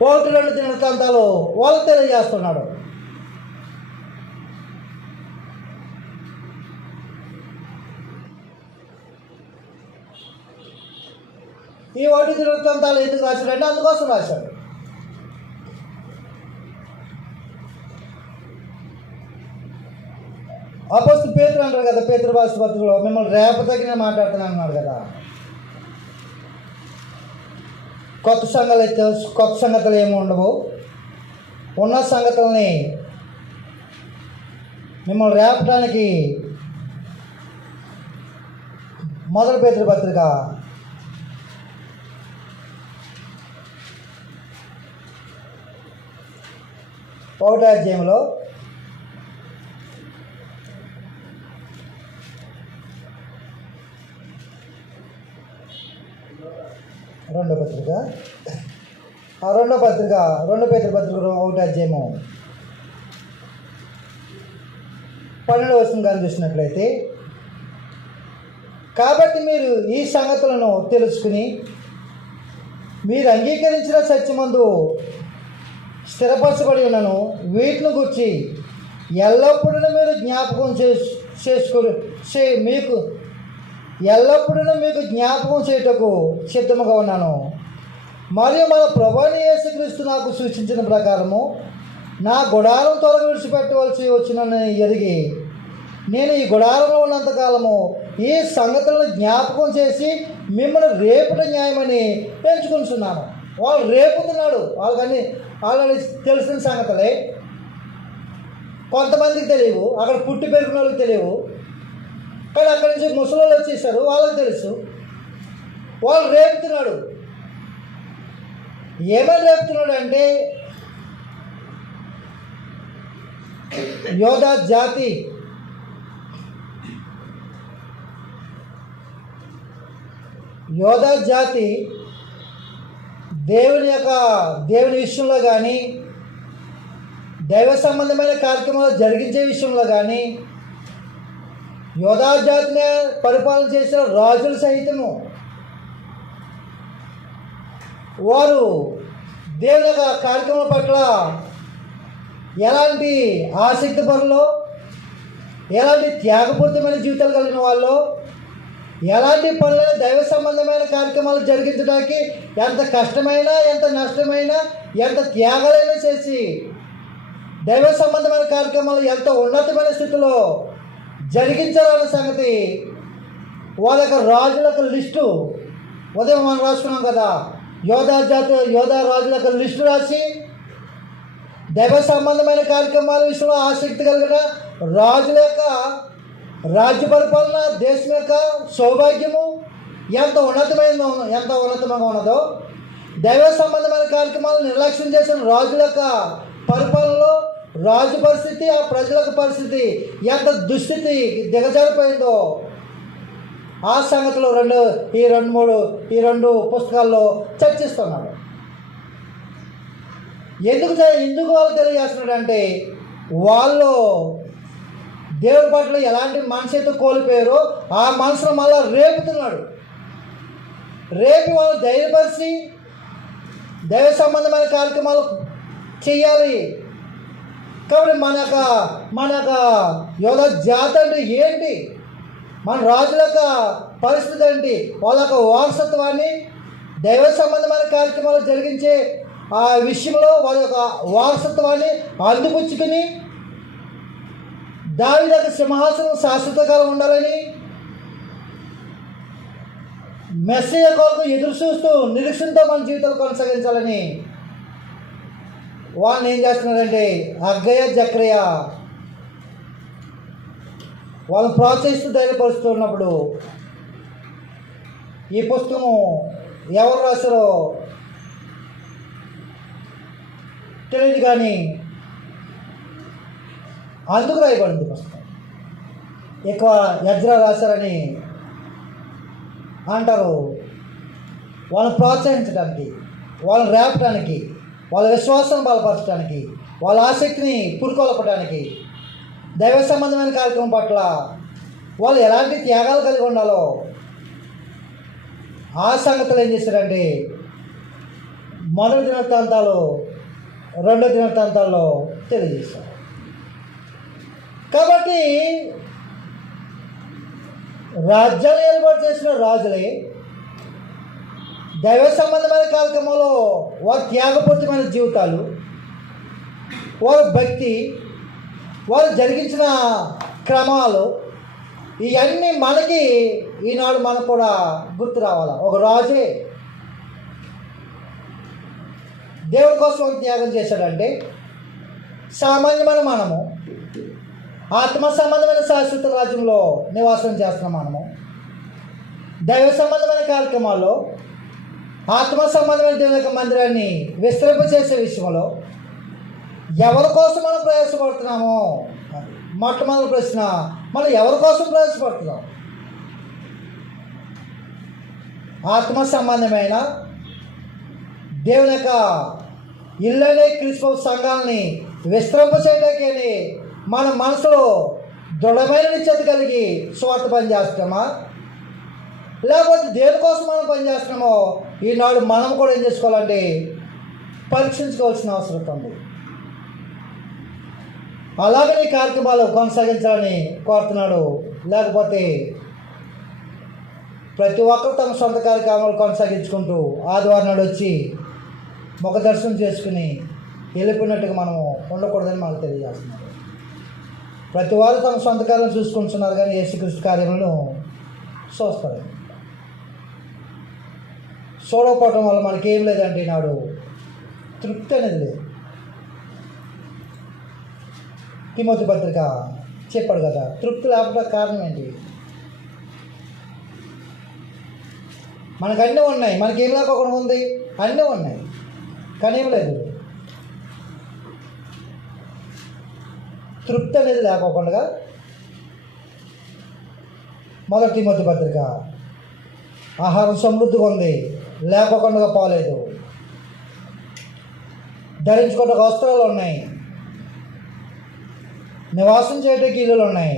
1-2 దినవృత్తాంతాలు వాళ్ళకి తెలియజేస్తున్నాడు. ఈ 1 దినవృత్తాంతాలు ఎందుకు రాశాడంటే అందుకోసం రాశాడు. అపోస్తలుడు పేతురు అంటారు కదా, పేతురు రాసిన పత్రికలో మిమ్మల్ని రేపటికి నేను మాట్లాడుతున్నాను అన్నాడు కదా. కొత్త సంగతులు ఏమి ఉండవు, ఉన్న సంగతుల్ని మిమ్మల్ని రేపటానికి మొదటి పేతురు పత్రిక 1వ అధ్యాయంలో 2వ పత్రిక 2 పేతురు పత్రిక 1వ అధ్యాయము 12వ వచనం కానీ చూసినట్లయితే, కాబట్టి మీరు ఈ సంగతులను తెలుసుకుని మీరు అంగీకరించిన సత్యమందు స్థిరపరచబడి ఉన్నను వీటిని గురించి ఎల్లప్పుడూ మీరు జ్ఞాపకం మీకు ఎల్లప్పుడూ మీకు జ్ఞాపకం చేయుటకు సిద్ధముగా ఉన్నాను. మరియు మన ప్రభువైన యేసుక్రీస్తు నాకు సూచించిన ప్రకారము నా గుడారం త్వరగా విడిచిపెట్టవలసి వచ్చినని ఎరిగి నేను ఈ గుడారంలో ఉన్నంతకాలము ఈ సంగతులను జ్ఞాపకం చేసి మిమ్మల్ని రేపుట న్యాయమని ఎంచుకుంటున్నాను. వాళ్ళు రేపుతున్నాడు, వాళ్ళకన్నీ ఆల్రెడీ తెలిసిన సంగతులే. కొంతమందికి తెలియవు, అక్కడ పుట్టి పెరిగిన వాళ్ళకి తెలియవు, కానీ అక్కడి నుంచి ముసలోళ్ళు వచ్చేసారు, వాళ్ళకి తెలుసు. వాళ్ళు రేపుతున్నాడు. ఏమని రేపుతున్నాడు అంటే, యోధా జాతి దేవుని విషయంలో కానీ దైవ సంబంధమైన కార్యక్రమాలు జరిగించే విషయంలో కానీ యోధా జాతిని పరిపాలన చేసిన రాజుల సహితము వారు దేవుని యొక్క కార్యక్రమాల పట్ల ఎలాంటి ఆసక్తి పరులో, ఎలాంటి త్యాగపూరితమైన జీవితాలు కలిగిన వాళ్ళు, ఎలాంటి పనులైన దైవ సంబంధమైన కార్యక్రమాలు జరిగించడానికి ఎంత కష్టమైనా, ఎంత నష్టమైనా, ఎంత త్యాగాలైనా చేసి దైవ సంబంధమైన కార్యక్రమాలు ఎంత ఉన్నతమైన స్థితిలో జరిగించాలన్న సంగతి వాళ్ళ యొక్క రాజుల యొక్క లిస్టు ఉదయం మనం రాసుకున్నాం కదా. యోధా రాజుల యొక్క లిస్టు రాసి దైవ సంబంధమైన కార్యక్రమాల విషయంలో ఆసక్తి కలిగిన రాజుల యొక్క రాజ్య పరిపాలన, దేశం యొక్క సౌభాగ్యము ఎంత ఉన్నతంగా ఉన్నదో, దైవ సంబంధమైన కార్యక్రమాలను నిర్లక్ష్యం చేసిన రాజుల యొక్క పరిపాలనలో రాజు పరిస్థితి, ఆ ప్రజల పరిస్థితి ఎంత దుస్థితి దిగజారిపోయిందో ఆ సంగతిలో ఈ రెండు పుస్తకాల్లో చర్చిస్తున్నాడు. ఎందుకు వాళ్ళు తెలియజేస్తున్నాడు అంటే, వాళ్ళు దేవుడి పట్ల ఎలాంటి మనసు అయితే కోల్పోయారో ఆ మనసును మళ్ళీ రేపుతున్నాడు. రేపి వాళ్ళు ధైర్యపరిచి దైవ సంబంధమైన కార్యక్రమాలు చేయాలి. కాబట్టి మన యొక్క యోధా జాతి అంటే ఏంటి, మన రాజుల యొక్క పరిస్థితి ఏంటి, వాళ్ళ యొక్క వారసత్వాన్ని దైవ సంబంధమైన కార్యక్రమాలు జరిగించే ఆ విషయంలో వాళ్ళ యొక్క వారసత్వాన్ని అందిపుచ్చుకుని దావీదు యొక్క సింహాసనం శాశ్వతకాలం ఉండాలని, మెస్సయ్య కొరకు ఎదురు చూస్తూ నిరీక్షణతో మన జీవితాలు కొనసాగించాలని వాళ్ళని ఏం చేస్తున్నారంటే అగ్గయ్య జక్రయ్య వాళ్ళని ప్రోత్సహిస్తూ ధైర్యపరుస్తూ ఉన్నప్పుడు ఈ పుస్తకం ఎవరు రాశారో తెలియదు, కానీ అందుకు రాయబడింది పుస్తకం. ఎక్కువ ఎజ్రా రాశారని అంటారు. వాళ్ళని ప్రోత్సహించడానికి, వాళ్ళని రేపడానికి, వాళ్ళ విశ్వాసాన్ని బలపరచడానికి, వాళ్ళ ఆసక్తిని పురుకొల్పడానికి, దైవ సంబంధమైన కార్యక్రమం పట్ల వాళ్ళు ఎలాంటి త్యాగాలు కలిగి ఉండాలో ఆ సంగతులు ఏం చేశారంటే మొదటి దినవృత్తాంతాలు, రెండో దినవృత్తాంతాల్లో తెలియజేశారు. కాబట్టి రాజ్యాలు ఏర్పాటు చేసిన రాజులే దైవ సంబంధమైన కార్యక్రమంలో వారి త్యాగపూరితమైన జీవితాలు, వారి భక్తి, వారు జరిగించిన క్రమాలు ఇవన్నీ మనకి ఈనాడు మనకు కూడా గుర్తు రావాలి. ఒక రాజే దేవుడి కోసం త్యాగం చేశాడంటే సామాన్యమైన మనము ఆత్మ సంబంధమైన శాశ్వత రాజ్యంలో నివాసం చేస్తున్నాం. మనము దైవ సంబంధమైన కార్యక్రమాల్లో ఆత్మ సంబంధమైన దేవుని యొక్క మందిరాన్ని విస్తరింపచేసే విషయంలో ఎవరి కోసం మనం ప్రయాసపడుతున్నామో మొట్టమొదటి ప్రశ్న, మనం ఎవరి కోసం ప్రయాసపడుతున్నాం? ఆత్మ సంబంధమైన దేవుని యొక్క ఇళ్ళనే క్రీస్తు సంఘాలని విస్తరింపచేయడానికని మన మనసులో దృఢమైన నిశ్చయిత కలిగి స్వార్థ పని చేస్తామా, లేకపోతే దేనికోసం మనం పనిచేస్తున్నామో ఈనాడు మనం కూడా ఏం చేసుకోవాలంటే పరీక్షించుకోవాల్సిన అవసరం ఉంది. అలాగే ఈ కార్యక్రమాలు కొనసాగించాలని కోరుతున్నాడు. లేకపోతే ప్రతి ఒక్కరు తమ సొంత కార్యక్రమాలు కొనసాగించుకుంటూ ఆదివారం నాడు వచ్చి ముఖ దర్శనం చేసుకుని వెళ్ళిపోయినట్టుగా మనం ఉండకూడదని మనకు తెలియజేస్తున్నారు. ప్రతి వారు తమ సొంత కార్యం చూసుకుంటున్నారు, కానీ యేసుక్రీస్తు కార్యములను చూస్తారు. చూడకపోవటం వల్ల మనకేం లేదంటే ఈనాడు తృప్తి అనేది లేదు. తిమోతి పత్రిక చెప్పాడు కదా, తృప్తి లేకపోతే కారణం ఏంటి? మనకు అన్నీ ఉన్నాయి, మనకేం లేకపోకుండా ఉంది, అన్నీ ఉన్నాయి కానీ ఏం లేదు. తృప్తి అనేది లేకోకుండా మొదటి తిమోతి పత్రిక ఆహారం సమృద్ధిగా ఉంది, లేకోకుండా పోలేదు. ధరించుకుంటే వస్త్రాలు ఉన్నాయి, నివాసం చేయడానికి ఇల్లులు ఉన్నాయి,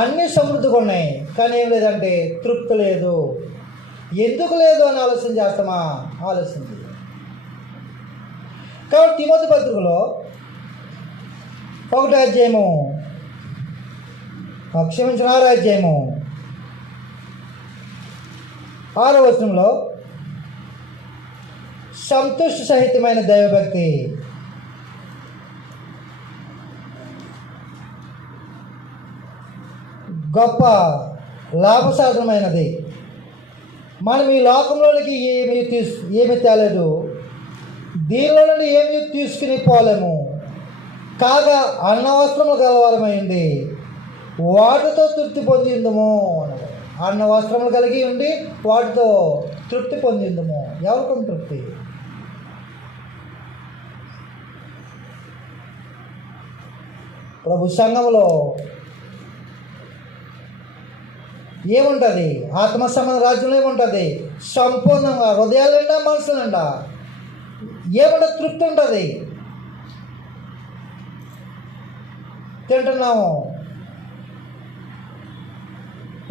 అన్నీ సమృద్ధిగా ఉన్నాయి కానీ ఏం లేదంటే తృప్తి లేదు. ఎందుకు లేదు అని ఆలోచన చేస్తామా? ఆలోచన. కాబట్టి తిమోతి పత్రికలో 1వ అధ్యాయము 6వ అధ్యాయము 6వ వచనంలో సంతుష్టి సహితమైన దైవభక్తి గొప్ప లాభసాధనమైనది. మనం ఈ లోకంలోనికి ఏమి తేలేదు, దీనిలో నుండి ఏమి తీసుకుని పోలేము. కాగా అన్న వస్త్రములు గలవారమైంది వాటితో తృప్తి పొందిందుము. అన్న వస్త్రములు కలిగి ఉండి వాటితో తృప్తి పొందిందుము. ఎవరికి తృప్తి? ప్రభు సంఘములో ఏముంటుంది? ఆత్మ సంబంధ రాజ్యంలో ఏముంటుంది? సంపూర్ణంగా హృదయాలు నిండా మనసు నిండా ఏముంటుంది? తృప్తి ఉంటుంది. తింటున్నాము,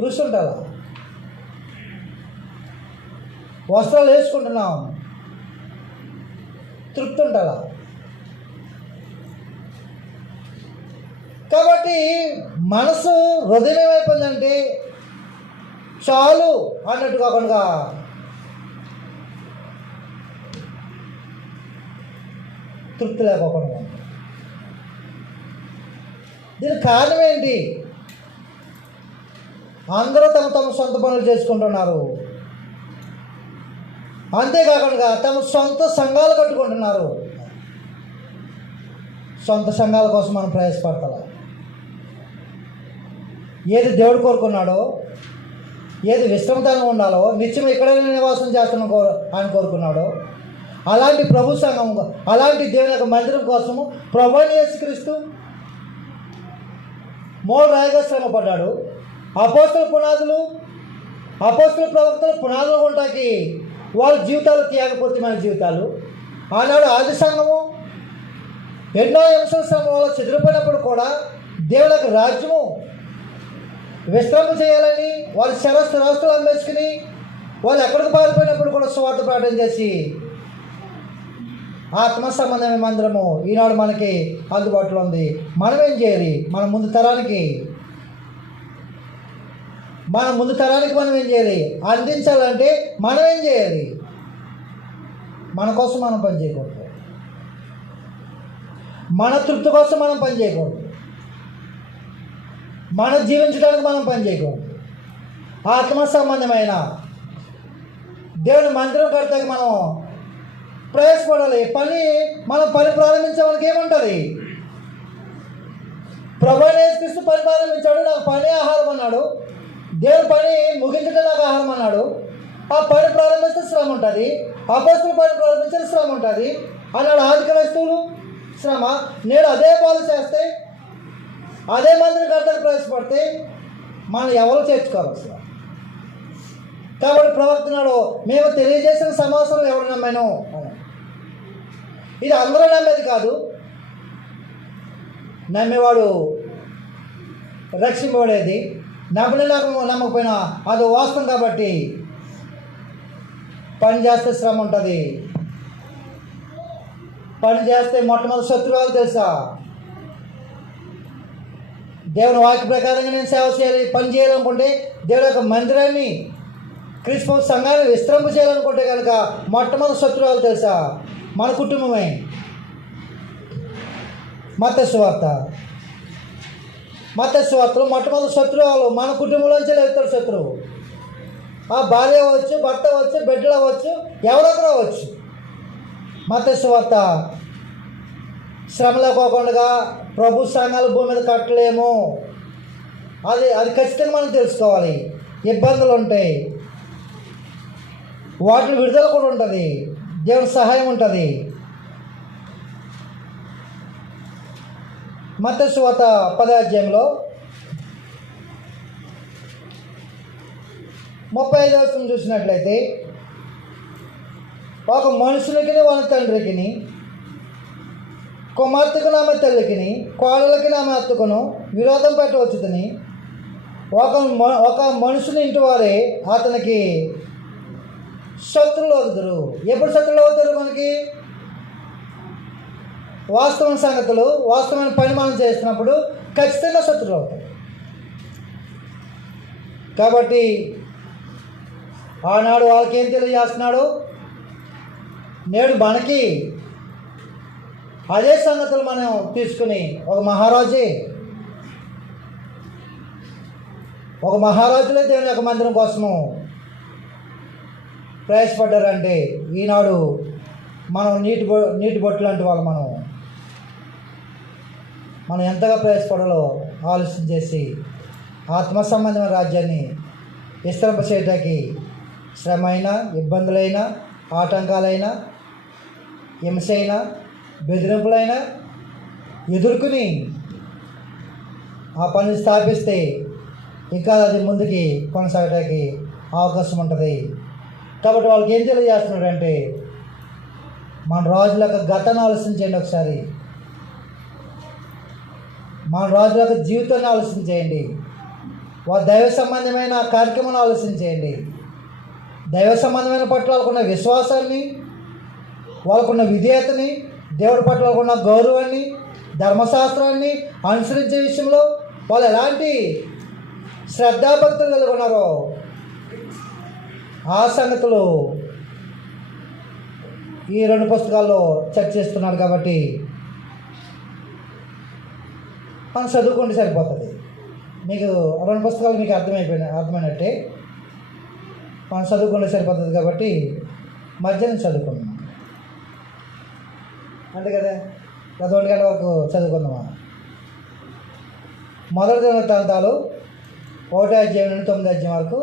రుచి ఉంటుందా? వస్త్రాలు వేసుకుంటున్నాం, తృప్తి ఉంటుందా? కాబట్టి మనసు హృదయం ఏమైపోయిందంటే చాలు అన్నట్టు కాకుండా తృప్తి లేకోకుండా. దీనికి కారణం ఏంటి? అందరూ తమ తమ సొంత పనులు చేసుకుంటున్నారు, అంతేకాకుండా తమ సొంత సంఘాలు కట్టుకుంటున్నారు. సొంత సంఘాల కోసం మనం ప్రయాసపడతాం. ఏది దేవుడు కోరుకున్నాడో, ఏది విశ్రమతంగా ఉండాలో, నిత్యం ఎక్కడైనా నివాసం చేస్తున్నాం అని కోరుకున్నాడో అలాంటి ప్రభు సంఘం, అలాంటి దేవుని యొక్క మందిరం కోసము ప్రభువైన యేసుక్రీస్తు రాయిగా శ్రమపడ్డాడు. అపోస్తల ప్రవక్తల పునాదులు ఉంటాకి వాళ్ళ జీవితాలు త్యాగపూరితమైన జీవితాలు. ఆనాడు ఆది సంఘము ఎన్నో హింసల శ్రమ వల్ల చెదిరిపోయినప్పుడు కూడా దేవుని యొక్క రాజ్యము విశ్రాంతి చేయాలని వాళ్ళ రాష్ట్రాలు అమ్మేసుకుని వాళ్ళు ఎక్కడికి పారిపోయినప్పుడు కూడా సువార్త ప్రకటన చేసి ఆత్మ సంబంధమైన మందిరము ఈనాడు మనకి అందుబాటులో ఉంది. మనం ఏం చేయాలి? మన ముందు తరానికి మనం ఏం చేయాలి? అందించాలంటే మనం ఏం చేయాలి? మన కోసం మనం పని చేయకూడదు, మన తృప్తి కోసం మనం పని చేయకూడదు, మన జీవించడానికి మనం పని చేయకూడదు. ఆత్మ సంబంధమైన దేవుని మందిరం కడతాకి మనం ప్రయాసపడాలి. మనం పని ప్రారంభించే మనకి ఏముంటుంది? ప్రభువైన యేసుక్రీస్తు పని ప్రారంభించాడు, నాకు పని ఆహారం అన్నాడు. దేవుని పని ముగించడం నాకు ఆహారం అన్నాడు. ఆ పని ప్రారంభిస్తే శ్రమ ఉంటుంది, అపోస్తలుల పని ప్రారంభించిన శ్రమ ఉంటుంది అన్నాడు. ఆది క్రైస్తవులు శ్రమ. నేను అదే బాధ చేస్తే, అదే మందిరం కడతానికి ప్రయాసపడితే మనం ఎవరు చేర్చుకోవాలి అసలు. కాబట్టి ప్రవర్తనలో మేము తెలియజేసిన సమాచారం ఎవరు నమ్మాను? ఇది అందరూ నమ్మేది కాదు. నమ్మేవాడు రక్షింపబడేది. నమ్మకపోయినా అది వాస్తవం కాబట్టి పని చేస్తే శ్రమ ఉంటుంది. పని చేస్తే మొట్టమొదటి శత్రువులు తెలుసా? దేవుని వాక్య ప్రకారంగా నేను సేవ చేయాలి, పని చేయాలనుకుంటే దేవుడి యొక్క మందిరాన్ని, క్రీస్తు సంఘాన్ని విస్తరింప చేయాలనుకుంటే కనుక మొట్టమొదటి శత్రువులు తెలుసా? మన కుటుంబమే. మత్తయి సువార్తలో మొట్టమొదటి శత్రువులు మన కుటుంబంలోంచి వెళ్తాడు శత్రువు. ఆ భార్య అవ్వచ్చు, భర్త అవ్వచ్చు, బిడ్డలు అవ్వచ్చు, ఎవరొకరు అవ్వచ్చు. మత్తయి సువార్త శ్రమలో పోకుండా ప్రభు సంఘాలు భూమి మీద కట్టలేము. అది ఖచ్చితంగా మనం తెలుసుకోవాలి. ఇబ్బందులు ఉంటాయి, వాటిని విడుదల కూడా ఉంటుంది, దేవుని సహాయం ఉంటుంది. మత్తయి సువార్త 10వ అధ్యాయంలో 35వ వచనం చూసినట్లయితే, ఒక మనుషులకి వాళ్ళ తండ్రికి, కుమార్తెకు ఆమె తల్లికి, కోడలకి ఆమె అత్తకును విరోధం పెట్టవచ్చుదని ఒక మనుషుని ఇంటి వారే అతనికి శత్రువులు అవుతారు. ఎప్పుడు శత్రువులు అవుతారు? మనకి వాస్తవమైన సంగతులు, వాస్తవమైన పని మనం చేస్తున్నప్పుడు ఖచ్చితంగా శత్రువులు అవుతారు. కాబట్టి ఆనాడు వాళ్ళకి ఏం తెలియజేస్తున్నాడు? నేడు మనకి అదే సంగతులు మనం తీసుకుని ఒక మహారాజులే దేవుని యొక్క మందిరం కోసము ప్రయాసపడ్డారంటే ఈనాడు మనం నీటి బొట్టు లాంటి వాళ్ళు మనం ఎంతగా ప్రయాసపడాలో ఆలోచన చేసి ఆత్మ సంబంధమైన రాజ్యాన్ని విస్తరింప చేయడానికి శ్రమ అయినా, ఇబ్బందులైనా, ఆటంకాలైనా, హింస అయినా, బెదిరింపులైనా ఎదుర్కొని ఆ పనిని స్థాపిస్తే ఇంకా అది ముందుకి కొనసాగడానికి అవకాశం ఉంటుంది. కాబట్టి వాళ్ళకి ఏం తెలియజేస్తున్నాడంటే, మన రాజుల యొక్క గతాన్ని ఆలోచించండి, ఒకసారి మన రాజుల యొక్క జీవితాన్ని ఆలోచించేయండి, వారి దైవ సంబంధమైన కార్యక్రమాన్ని ఆలోచించేయండి. దైవ సంబంధమైన పట్ల వాళ్ళకున్న విశ్వాసాన్ని, వాళ్ళకున్న విధేయతని, దేవుడి పట్ల వాళ్ళకున్న గౌరవాన్ని, ధర్మశాస్త్రాన్ని అనుసరించే విషయంలో వాళ్ళు ఎలాంటి శ్రద్ధాభక్తులు కలిగి ఉన్నారో ఆ సంగతులు ఈ 2 పుస్తకాల్లో చర్చిస్తున్నాడు. కాబట్టి మనం చదువుకుంటే సరిపోతుంది. మీకు 2 పుస్తకాలు మీకు అర్థమైనట్టే. మనం చదువుకుంటే సరిపోతుంది. కాబట్టి మధ్యాహ్నం చదువుకుందాం, అంతే కదా, 1 గంటల వరకు చదువుకుందామా. మొదటి దినవృత్తాంతాలు 1వ అధ్యాయం నుండి 9వ అధ్యాయం వరకు.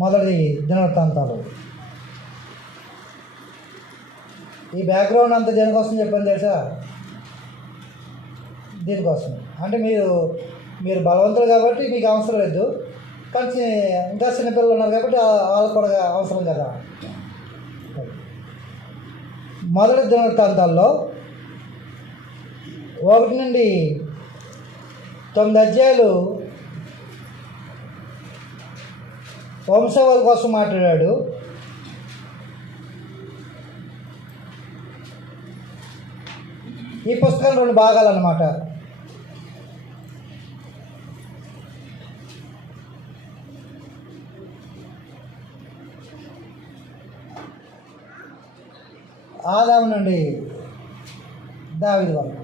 మొదటి దినవృత్తాంతాలు. ఈ బ్యాక్గ్రౌండ్ అంతా దేనికోసం చెప్పాను తెలుసా? దీనికోసం. అంటే మీరు బలవంతులు కాబట్టి మీకు అవసరం లేదు, కానీ ఇంకా చిన్నపిల్లలు ఉన్నారు కాబట్టి వాళ్ళకు కూడా అవసరం కదా. మొదటి దినవృత్తాంతాల్లో 1 నుండి 9 అధ్యాయాలు వంశవాళ్ళ కోసం మాట్లాడాడు. ఈ పుస్తకం 2 భాగాలు అన్నమాట. ఆదాము నుండి దావీదు వరకు.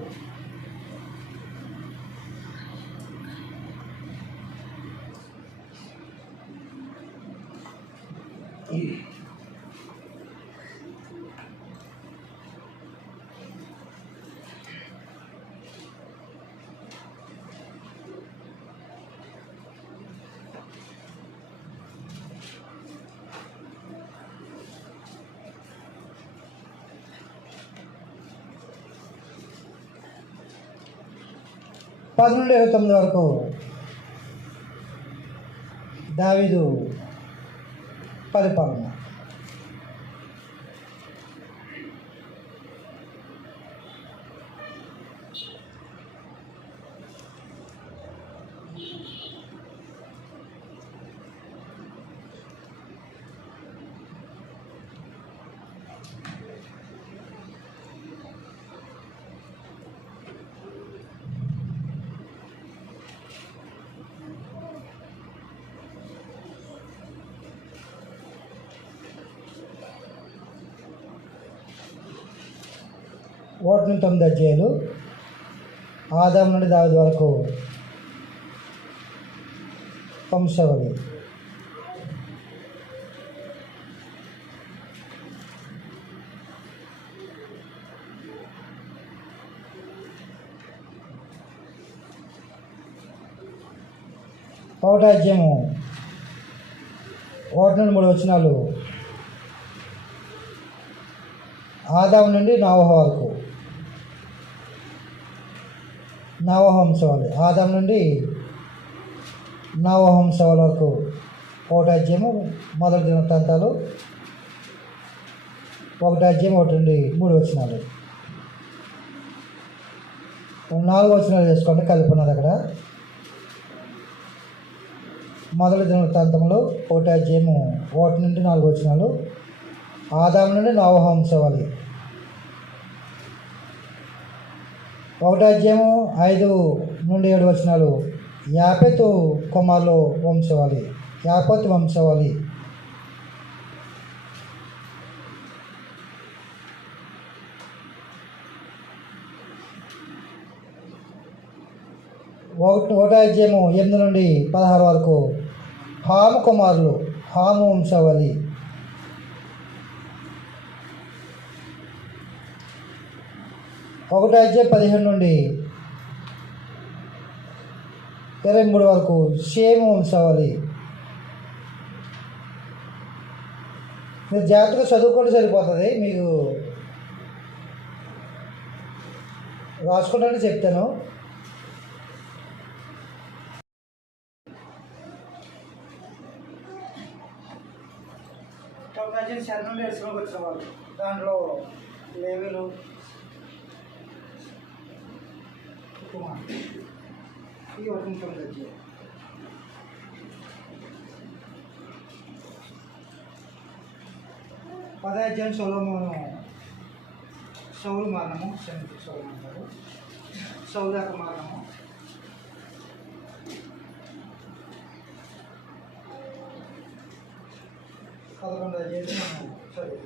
నుండి 29 వరకు దావీదు పరిపాలన. ఒకటి నుండి 9 అధ్యాయాలు, ఆదాము నుండి దావీదు వరకు వంశావళి. ఒకటో అధ్యాయము 1 నుండి 3 వచనాలు ఆదాము నుండి నోవహు వరకు, నోవహు వంశావళి. ఆదాము నుండి నోవహు వంశావళి వరకు ఒకటో అధ్యాయము మొదటి దినవృత్తాంతాలు, 1వ అధ్యాయం 1 నుండి 3 వచనాలు. 4 వచనాలు చేసుకోండి, కలిపి ఉన్నది అక్కడ. మొదటి దినవృత్తాంతంలో 1వ అధ్యాయము 1 నుండి 4 వచనాలు ఆదాము నుండి నోవహు వంశావళి. 1వ అధ్యాయము 5 నుండి 7 వచనాలు యాపెతు కుమారుల వంశావళి, యాపెతు వంశావళి. 1వ అధ్యాయము 8 నుండి 16 వరకు హాము కుమారులు, హాము వంశావళి. 1వ అధ్యాయం 15 నుండి 23 వరకు షేము వంశావళి. మీరు జాగ్రత్తగా చదువుకుంటే సరిపోతుంది, మీకు రాసుకుంటే చెప్తాను. శరణం నేర్చుకోకి వచ్చిన వాళ్ళు, దాంట్లో లేవీలు, కుమార్, ఈ 1 అధ్యాయం. పదో అధ్యాయం సౌలు మరణము, సౌలు అంటారు, సౌలు యొక్క మరణము. 11వ అధ్యాయం చదువు.